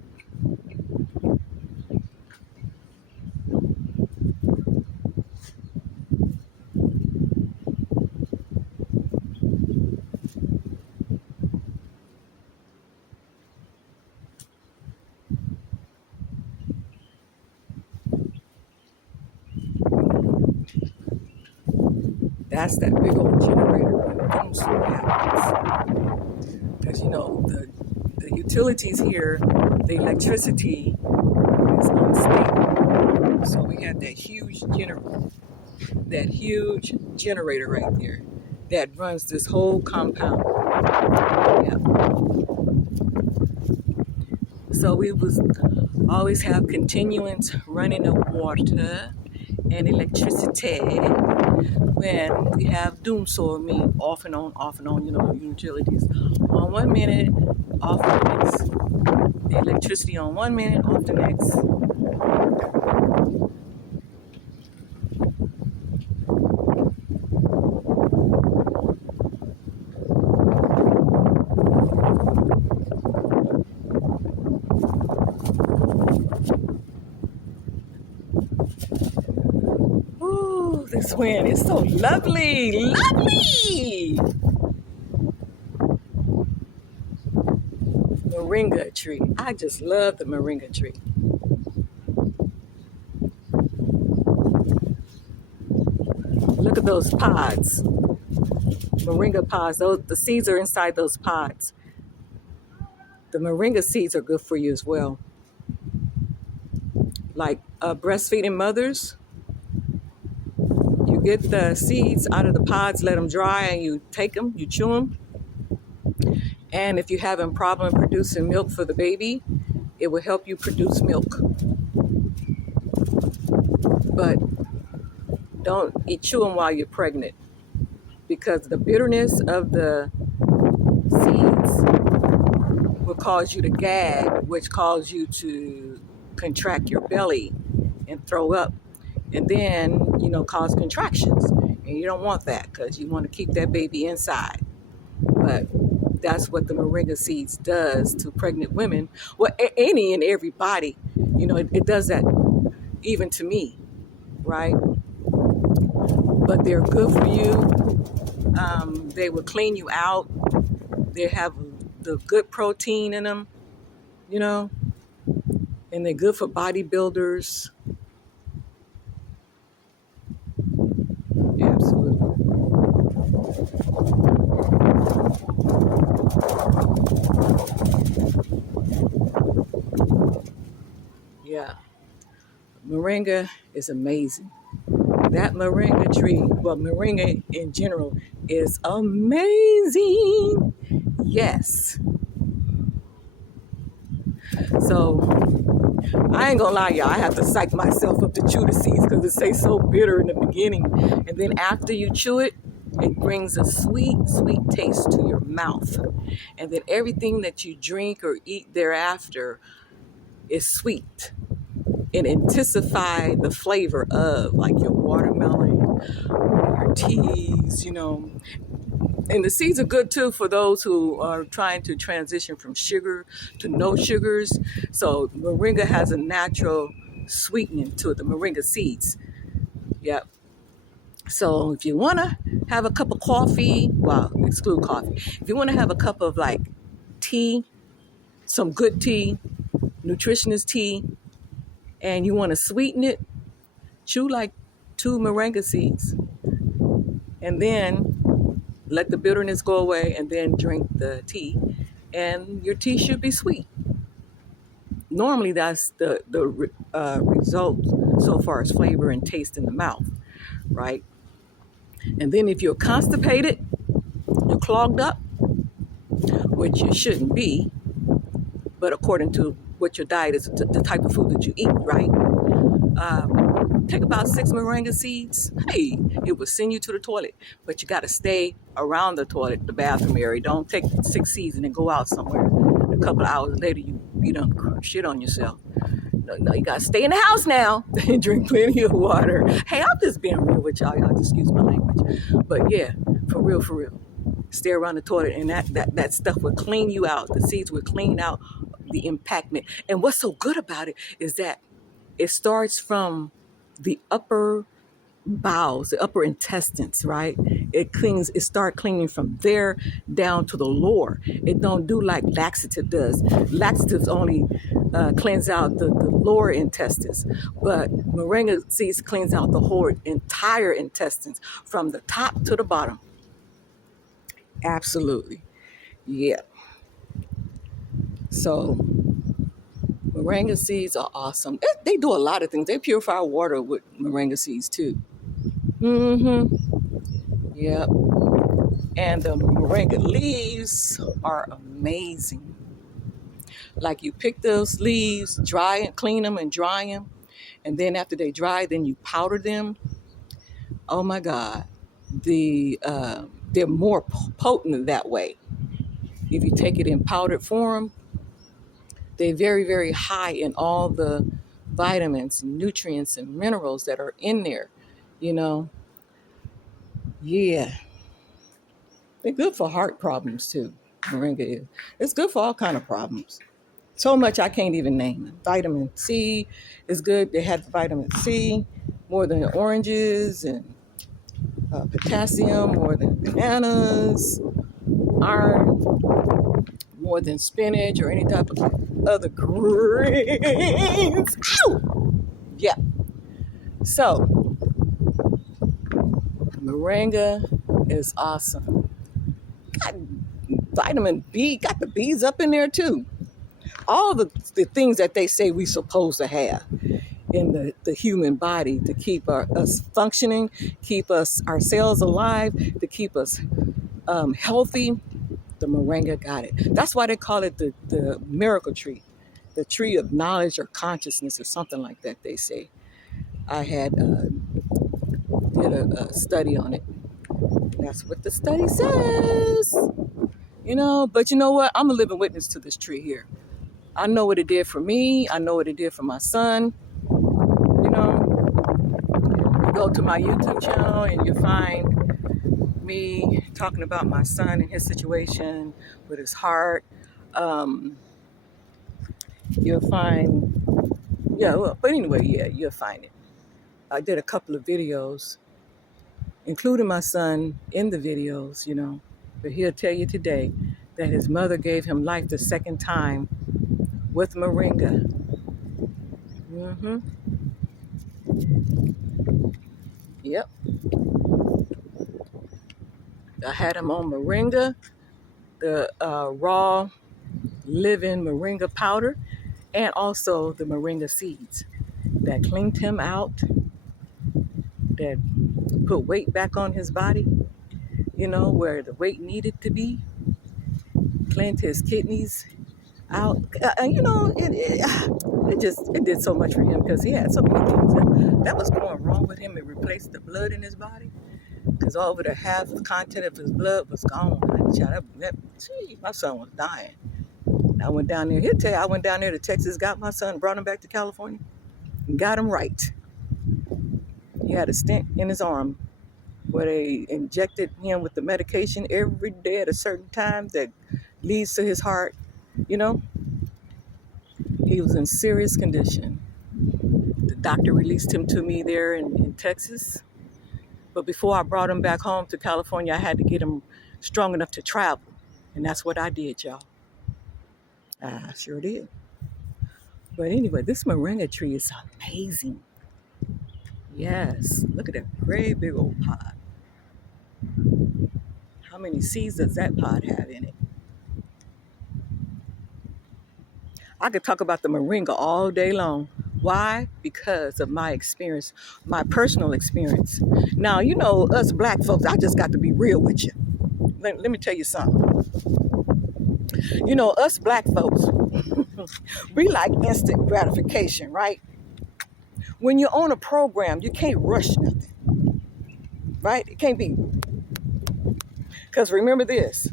That's that big old generator when the thunderstorm happens. Because the utilities here, the electricity is unstable. So we have that huge generator right there that runs this whole compound. Yeah. So we was always have continuance running of water and electricity when we have doom soil, mean off and on, utilities on 1 minute, off the next. The electricity on 1 minute, off the next. Ooh, this wind is so lovely, lovely. Moringa tree. I just love the moringa tree. Look at those pods. Moringa pods. The seeds are inside those pods. The moringa seeds are good for you as well. Like breastfeeding mothers, you get the seeds out of the pods, let them dry, and you take them, you chew them. And if you're having a problem producing milk for the baby, it will help you produce milk. But don't chew them while you're pregnant, because the bitterness of the seeds will cause you to gag, which causes you to contract your belly and throw up, and then cause contractions, and you don't want that because you want to keep that baby inside. But that's what the moringa seeds does to pregnant women. Well, any and everybody, it does that even to me, right? But they're good for you. They will clean you out. They have the good protein in them, and they're good for bodybuilders. Absolutely. Yeah. Moringa is amazing. That moringa tree, well, moringa in general, is amazing. Yes. So I ain't gonna lie, y'all. I have to psych myself up to chew the seeds because it tastes so bitter in the beginning. And then after you chew it, it brings a sweet, sweet taste to your mouth. And then everything that you drink or eat thereafter is sweet and intensify the flavor of, like, your watermelon, your teas, And the seeds are good too for those who are trying to transition from sugar to no sugars. So moringa has a natural sweetening to it, the moringa seeds. Yep. So if you want to have a cup of coffee, well, exclude coffee. If you want to have a cup of like tea, some good tea, nutritionist tea, and you want to sweeten it, chew like 2 moringa seeds. And then let the bitterness go away, and then drink the tea, and your tea should be sweet. Normally, that's the result so far as flavor and taste in the mouth, right? And then if you're constipated, you're clogged up, which you shouldn't be, but according to what your diet is, the type of food that you eat, right? Take about 6 moringa seeds. Hey, it will send you to the toilet, but you got to stay around the toilet, the bathroom area. Don't take 6 seeds and then go out somewhere. A couple of hours later, you done shit on yourself. No, you got to stay in the house now and drink plenty of water. Hey, I'm just being real with y'all. Y'all excuse my language. But yeah, for real. Stay around the toilet, and that stuff will clean you out. The seeds will clean out the impactment. And what's so good about it is that it starts from the upper bowels, the upper intestines, right? It start cleaning from there down to the lower. It don't do like laxative does. Laxatives only cleanse out the lower intestines, but moringa seeds cleans out the whole entire intestines from the top to the bottom. Absolutely. Yeah. So Moringa seeds are awesome. They do a lot of things. They purify water with moringa seeds too. Mm-hmm. Yep. And the moringa leaves are amazing. Like you pick those leaves, dry and clean them and dry them. And then after they dry, then you powder them. Oh my God. They're more potent that way. If you take it in powdered form, they're very, very high in all the vitamins, nutrients, and minerals that are in there. You know, yeah, they're good for heart problems too. Moringa is. It's good for all kind of problems. So much I can't even name it. Vitamin C is good. They have vitamin C more than oranges, and potassium more than bananas, iron more than spinach or any type of other greens. Ow! Yeah. So moringa is awesome. Got vitamin B, got the B's up in there too. All the things that they say we supposed to have in the human body to keep us functioning, keep our cells alive, to keep us healthy. The moringa got it. That's why they call it the miracle tree, the tree of knowledge or consciousness or something like that, they say. I had did a study on it. That's what the study says. But you know what? I'm a living witness to this tree here. I know what it did for me. I know what it did for my son. You go to my YouTube channel and you find me talking about my son and his situation with his heart. You'll find, but anyway, you'll find it. I did a couple of videos, including my son in the videos, but he'll tell you today that his mother gave him life the second time with moringa. Mm-hmm. Yep. I had him on moringa, the raw living moringa powder, and also the moringa seeds that cleaned him out, that put weight back on his body, where the weight needed to be, cleaned his kidneys out. It did so much for him because he had so many things that was going wrong with him. It replaced the blood in his body because over the half the content of his blood was gone. My son was dying. I went down there. He'll tell you, I went down there to Texas, got my son, brought him back to California, and got him right. He had a stent in his arm where they injected him with the medication every day at a certain time that leads to his heart. He was in serious condition. The doctor released him to me there in Texas. But before I brought him back home to California, I had to get him strong enough to travel. And that's what I did, y'all. I sure did. But anyway, this moringa tree is amazing. Yes, look at that great big old pod. How many seeds does that pod have in it? I could talk about the moringa all day long. Why? Because of my experience, my personal experience. Now, us black folks, I just got to be real with you. Let me tell you something. Us black folks, we like instant gratification, right? When you're on a program, you can't rush nothing, right? It can't be. Because remember this,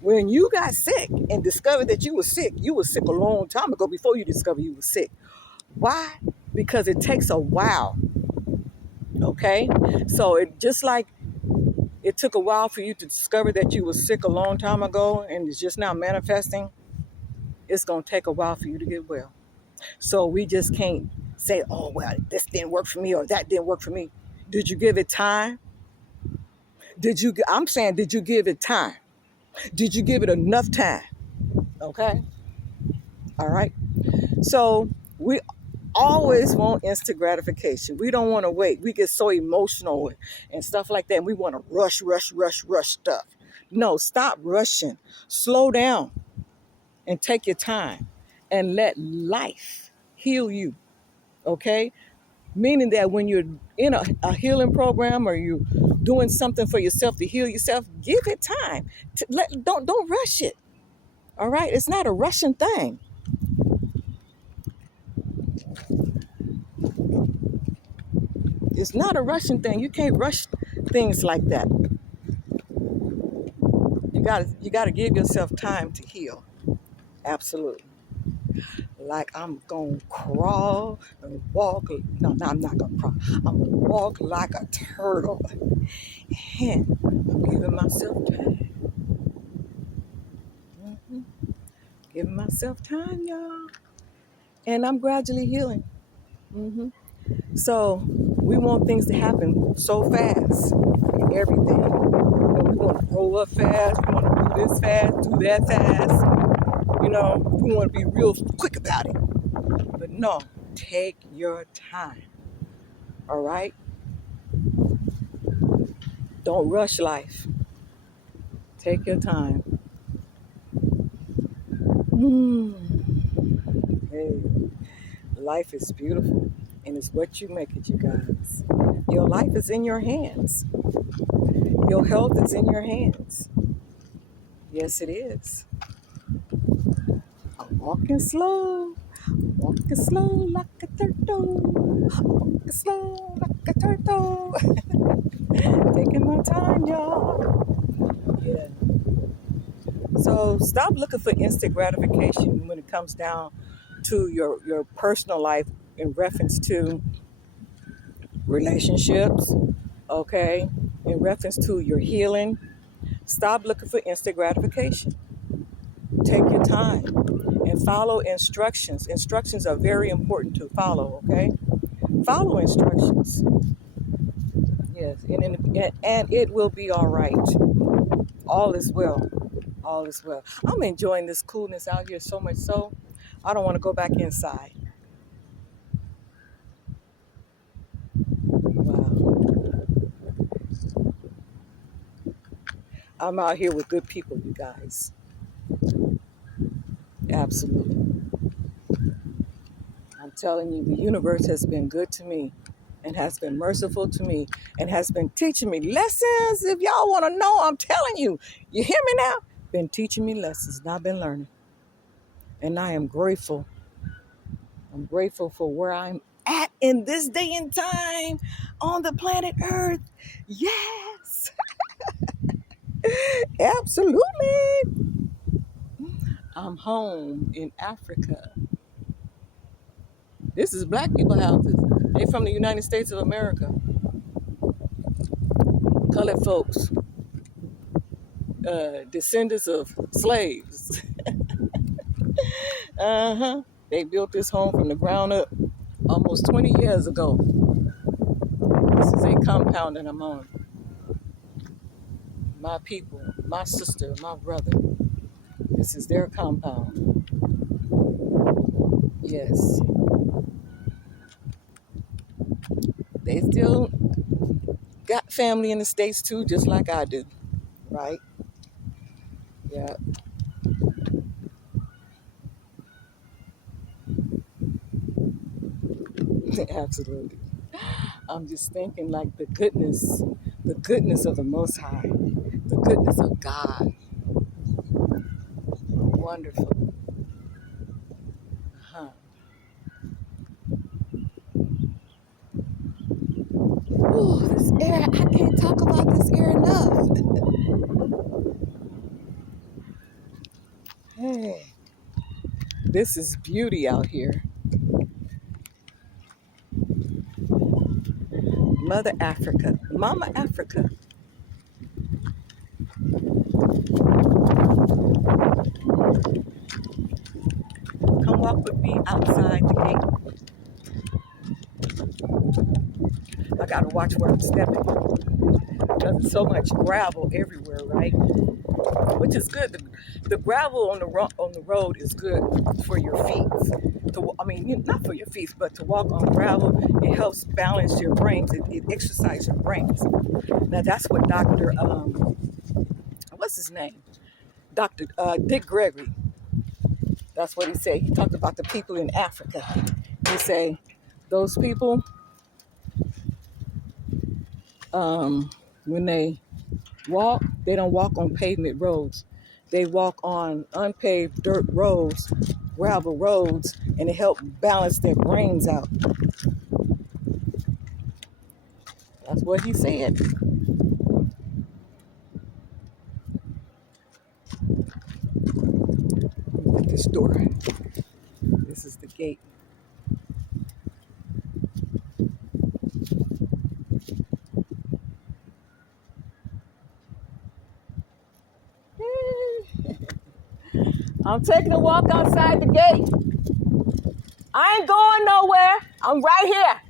when you got sick and discovered that you were sick a long time ago before you discovered you were sick. Why? Because it takes a while, okay? So it just like it took a while for you to discover that you were sick a long time ago and it's just now manifesting, it's going to take a while for you to get well. So we just can't say, oh, well, this didn't work for me or that didn't work for me. Did you give it time? I'm saying, did you give it time? Did you give it enough time? Okay? All right? So we always want instant gratification. We don't want to wait. We get so emotional and stuff like that. And we want to rush stuff. No, stop rushing. Slow down and take your time. and let life heal you, okay? Meaning that when you're in a healing program or you're doing something for yourself to heal yourself, give it time. Don't rush it, all right? It's not a rushing thing. It's not a rushing thing. You can't rush things like that. You gotta give yourself time to heal. Absolutely. Like I'm gonna crawl and walk. No, I'm not gonna crawl. I'm gonna walk like a turtle. And I'm giving myself time. Mhm. Giving myself time, y'all. And I'm gradually healing. hmm So we want things to happen so fast. Everything. We want to grow up fast. We want to do this fast, do that fast. We want to be real quick about it. But no, take your time. All right? Don't rush life. Take your time. Mm. Hey, life is beautiful, and it's what you make it, you guys. Your life is in your hands. Your health is in your hands. Yes, it is. I'm walking slow like a turtle, walking slow like a turtle. Taking my time, y'all. Yeah. So stop looking for instant gratification when it comes down to your personal life in reference to relationships, okay? In reference to your healing. Stop looking for instant gratification. Take your time and follow instructions. Instructions are very important to follow, okay? Follow instructions. Yes, and it will be all right. All is well. All is well. I'm enjoying this coolness out here so much so I don't want to go back inside. Wow. I'm out here with good people, you guys. Absolutely. I'm telling you, the universe has been good to me and has been merciful to me and has been teaching me lessons. If y'all want to know, I'm telling you. You hear me now? Been teaching me lessons and I've been learning. And I am grateful. I'm grateful for where I'm at in this day and time on the planet Earth. Yes, absolutely. I'm home in Africa. This is black people houses. They from the United States of America. Colored folks, descendants of slaves. Uh-huh. They built this home from the ground up almost 20 years ago. This is a compound that I'm on. My people, my sister, my brother. This is their compound. Yes. They still got family in the States too, just like I do. Right? Yeah. Absolutely. I'm just thinking like the goodness of the Most High, the goodness of God. Wonderful. Huh. Ooh, this air, I can't talk about this air enough. Hey, this is beauty out here. Mother Africa, Mama Africa. Come walk with me outside the gate. I gotta watch where I'm stepping because there's so much gravel everywhere, right? Which is good. The gravel on the road is good for your feet. Not for your feet, but to walk on gravel, it helps balance your brains. It exercises your brains. Now that's what Doctor what's his name? Doctor Dick Gregory. That's what he said. He talked about the people in Africa. He said those people, when they walk, they don't walk on pavement roads. They walk on unpaved dirt roads, gravel roads, and it helps balance their brains out. That's what he said. At this door. This is the gate. I'm taking a walk outside the gate. I ain't going nowhere. I'm right here.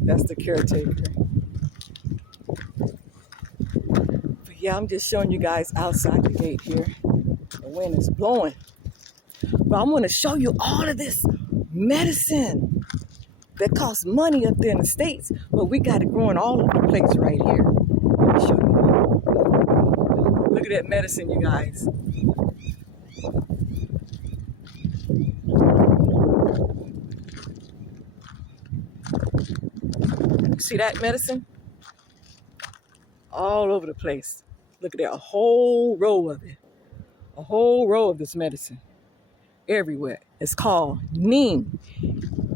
That's the caretaker. But yeah, I'm just showing you guys outside the gate here. The wind is blowing. But I'm going to show you all of this medicine that costs money up there in the States. But we got it growing all over the place right here. Let me show you. Look at that medicine, you guys. You see that medicine? All over the place. Look at that, a whole row of it. A whole row of this medicine. Everywhere. It's called neem.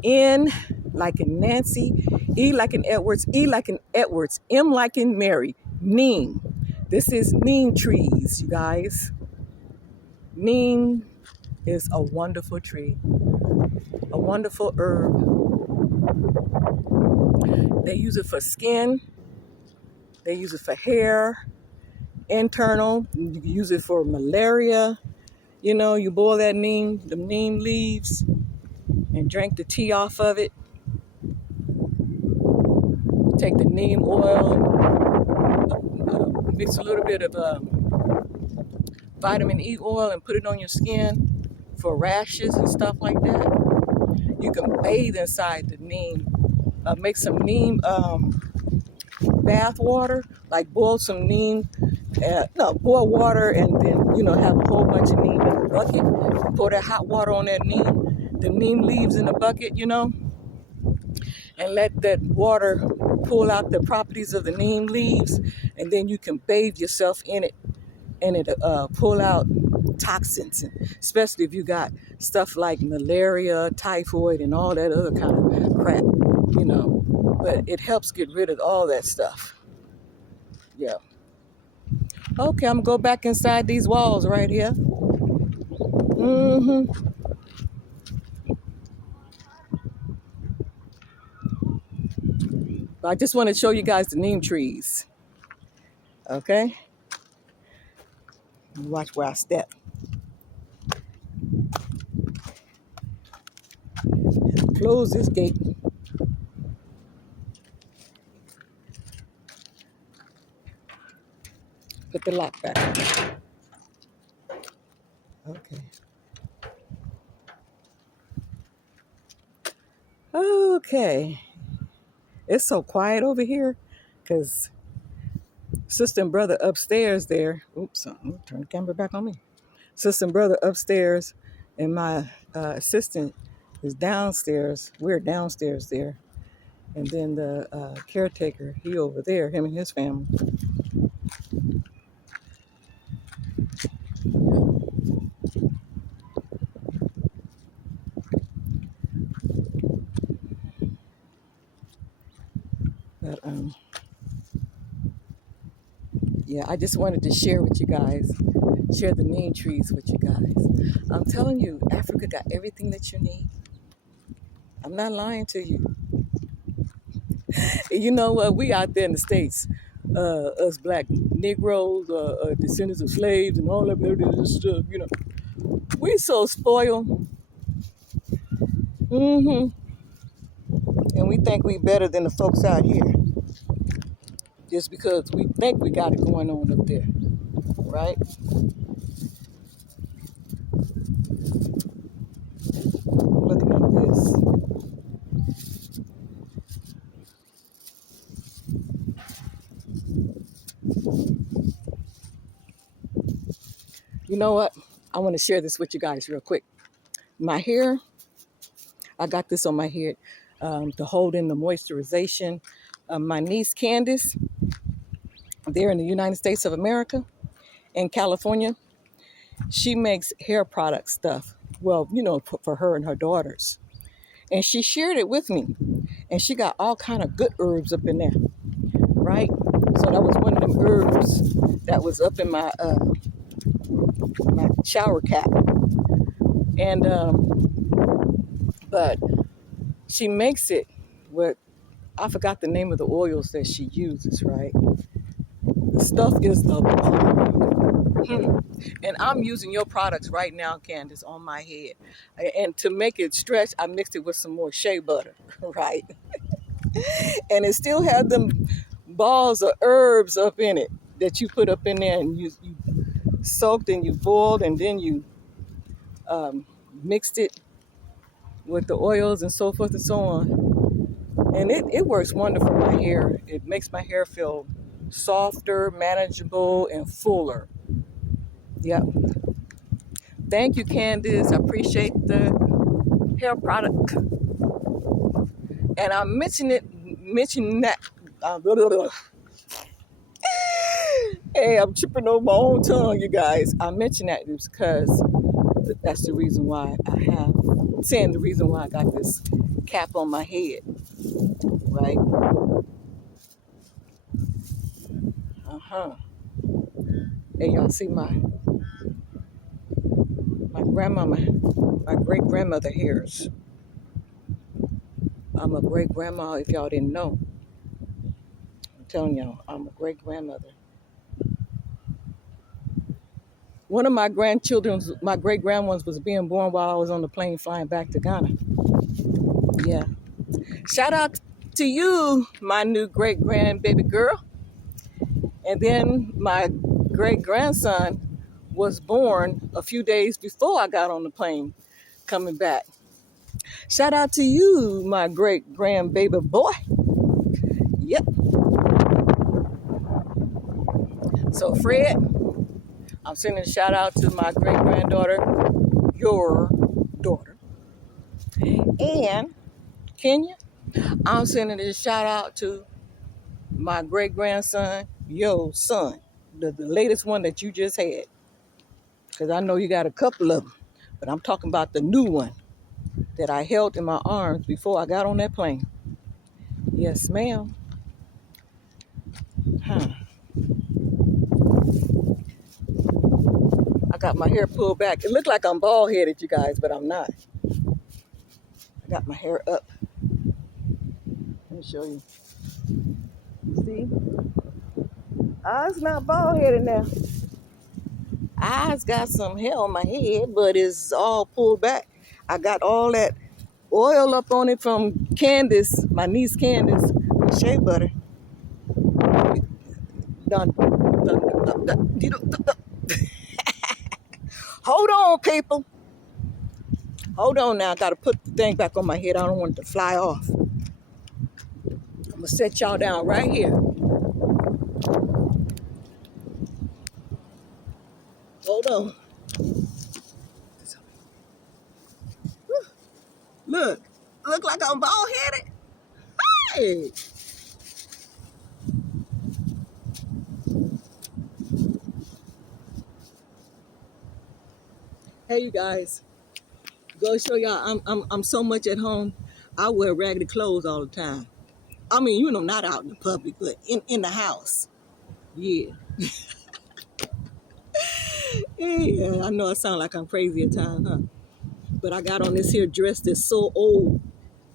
N like in Nancy, E like in Edwards, E like in Edwards, M like in Mary. Neem. This is neem trees, you guys. Neem is a wonderful tree, a wonderful herb. They use it for skin. They use it for hair, internal. You can use it for malaria. You know, you boil that neem, the neem leaves, and drink the tea off of it. You take the neem oil, mix a little bit of vitamin E oil and put it on your skin for rashes and stuff like that. You can bathe inside the neem. Make some neem bath water, like boil some neem, boil water and then, have a whole bunch of neem in a bucket. Pour that hot water on that neem, the neem leaves in the bucket, and let that water pull out the properties of the neem leaves, and then you can bathe yourself in it, and it pull out toxins, especially if you got stuff like malaria, typhoid, and all that other kind of crap, But it helps get rid of all that stuff. Yeah. Okay, I'm gonna go back inside these walls right here. I just want to show you guys the neem trees. Okay? Watch where I step. Close this gate. Put the lock back on. Okay. Okay. It's so quiet over here because sister and brother upstairs there. Oops, turn the camera back on me. Sister and brother upstairs, and my assistant is downstairs. We're downstairs there. And then the caretaker, he over there, him and his family. But yeah, I just wanted to share with you guys, share the neem trees with you guys. I'm telling you, Africa got everything that you need. I'm not lying to you. You know what? We out there in the States, us black Negroes, descendants of slaves and all that stuff, we so spoiled. And we think we better than the folks out here. Just because we think we got it going on up there, right? Looking at this. You know what? I want to share this with you guys real quick. My hair, I got this on my head to hold in the moisturization. My niece Candace, there in the United States of America, in California, she makes hair product stuff. Well, for her and her daughters. And she shared it with me. And she got all kind of good herbs up in there, right? So that was one of them herbs that was up in my shower cap. And but she makes it with, I forgot the name of the oils that she uses, right? The stuff is the bomb. And I'm using your products right now, Candace, on my head. And to make it stretch, I mixed it with some more shea butter, right? And it still had them balls of herbs up in it that you put up in there, and you soaked and you boiled, and then you mixed it with the oils and so forth and so on. And it works wonderful for my hair. It makes my hair feel softer, manageable, and fuller. Yep. Thank you, Candace. I appreciate the hair product. And I mentioning that. Hey, I'm tripping over my own tongue, you guys. I mentioned that because that's the reason why the reason why I got this cap on my head, right? Hey, y'all see my grandmama, my great grandmother hairs. I'm a great grandma. If y'all didn't know, I'm telling y'all, I'm a great grandmother. One of my my great grandmas was being born while I was on the plane flying back to Ghana. Yeah. Shout out to you, my new great grandbaby girl. And then my great grandson was born a few days before I got on the plane coming back. Shout out to you, my great grandbaby boy. Yep. So Fred, I'm sending a shout out to my great granddaughter, your daughter. And Kenya, I'm sending a shout out to my great grandson, your son, the latest one that you just had. Because I know you got a couple of them, but I'm talking about the new one that I held in my arms before I got on that plane. Yes, ma'am. Huh. I got my hair pulled back. It looked like I'm bald-headed, you guys, but I'm not. I got my hair up. Let me show you. You see? I's not bald-headed now. I's got some hair on my head, but it's all pulled back. I got all that oil up on it from Candace, my niece Candace, shea butter. Hold on, people. Hold on now. I got to put the thing back on my head. I don't want it to fly off. I'm going to set y'all down right here. Hold on. Look like I'm bald-headed. Hey. Hey, you guys. Go show y'all. I'm so much at home. I wear raggedy clothes all the time. I mean, not out in the public, but in the house. Yeah. Yeah, I know I sound like I'm crazy at times, huh? But I got on this here dress that's so old.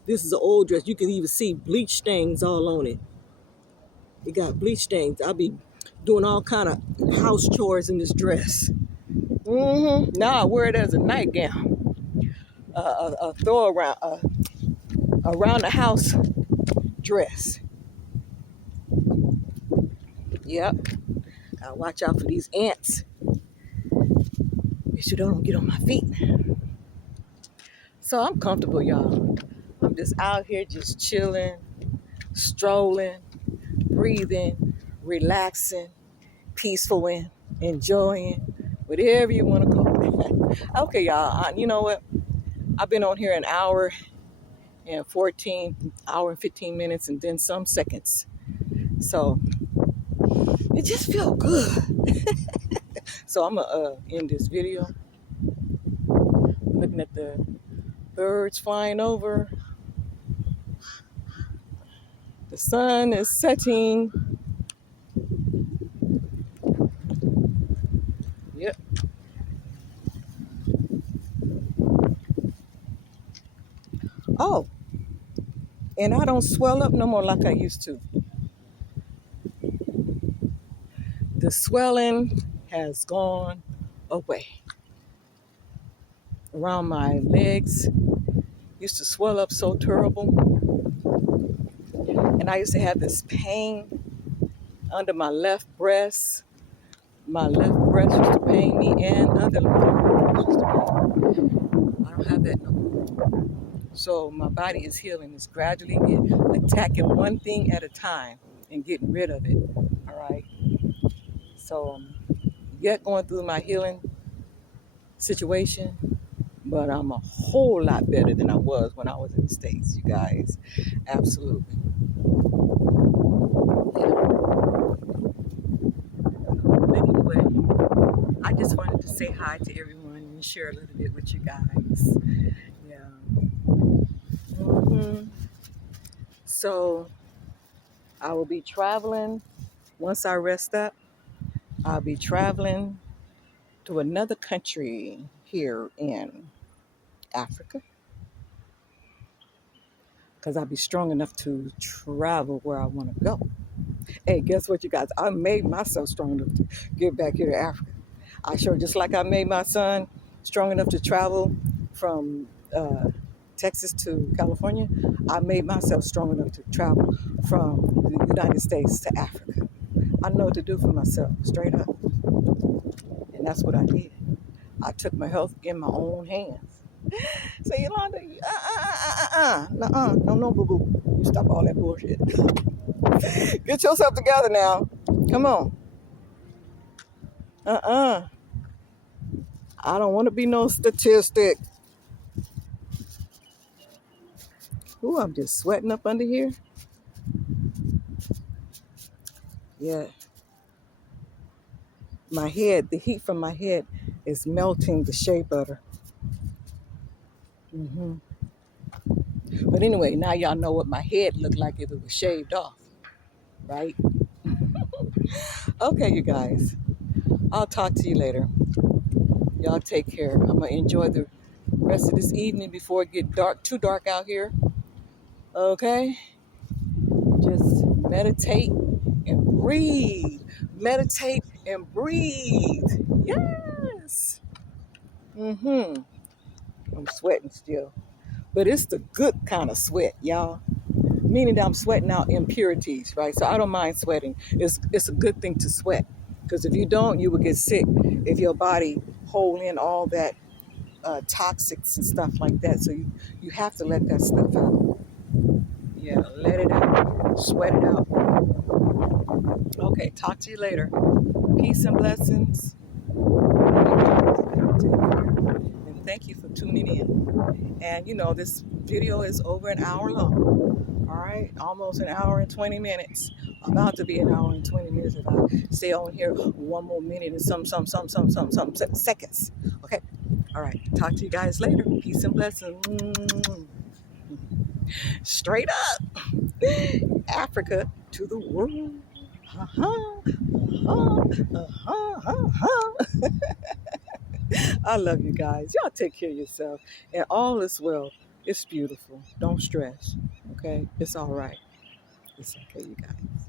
This is an old dress. You can even see bleach stains all on it. It got bleach stains. I'll be doing all kind of house chores in this dress. Now I wear it as a nightgown. A throw around the house dress. Yep. Gotta watch out for these ants. Make sure they don't get on my feet. So I'm comfortable, y'all. I'm just out here just chilling, strolling, breathing, relaxing, peaceful, and enjoying whatever you want to call it. Okay, y'all, you know what? I've been on here an hour and 15 minutes and then some seconds. So it just feels good. So I'm going to end this video looking at the birds flying over. The sun is setting. Yep. Oh, and I don't swell up no more like I used to. The swelling has gone away. Around my legs used to swell up so terrible. And I used to have this pain under my left breast. My left breast used to pain me and under my breast used to pain me. I don't have that no more. So my body is healing. It's gradually attacking one thing at a time and getting rid of it. All right. So yet going through my healing situation, but I'm a whole lot better than I was when I was in the States, you guys. Absolutely. But anyway, I just wanted to say hi to everyone and share a little bit with you guys. Yeah. So I will be traveling. Once I rest up, I'll be traveling to another country here in Africa because I'll be strong enough to travel where I want to go. Hey, guess what, you guys? I made myself strong enough to get back here to Africa. I sure, just like I made my son strong enough to travel from Texas to California, I made myself strong enough to travel from the United States to Africa. I know what to do for myself, straight up. And that's what I did. I took my health in my own hands. So Yolanda, no, boo-boo. You stop all that bullshit. Get yourself together now. Come on. I don't want to be no statistic. Ooh, I'm just sweating up under here. Yeah. My head, the heat from my head is melting the shea butter. But anyway, now y'all know what my head looked like if it was shaved off, right? Okay, you guys. I'll talk to you later. Y'all take care. I'm going to enjoy the rest of this evening before it get dark, too dark out here. Okay? Just meditate and breathe. Meditate and breathe. Yes. I'm sweating still. But it's the good kind of sweat, y'all. Meaning that I'm sweating out impurities, right? So I don't mind sweating. It's a good thing to sweat. Because if you don't, you will get sick if your body hold in all that toxics and stuff like that. So you have to let that stuff out. Yeah, let it out. Sweat it out. Okay, talk to you later. Peace and blessings. And thank you for tuning in. And you know, this video is over an hour long. All right, almost an hour and 20 minutes. About to be an hour and 20 minutes if I stay on here one more minute and some seconds. Okay. All right. Talk to you guys later. Peace and blessings. Straight up. Africa to the world. I love you guys. Y'all take care of yourself. And all is well. It's beautiful. Don't stress. Okay? It's all right. It's okay, you guys.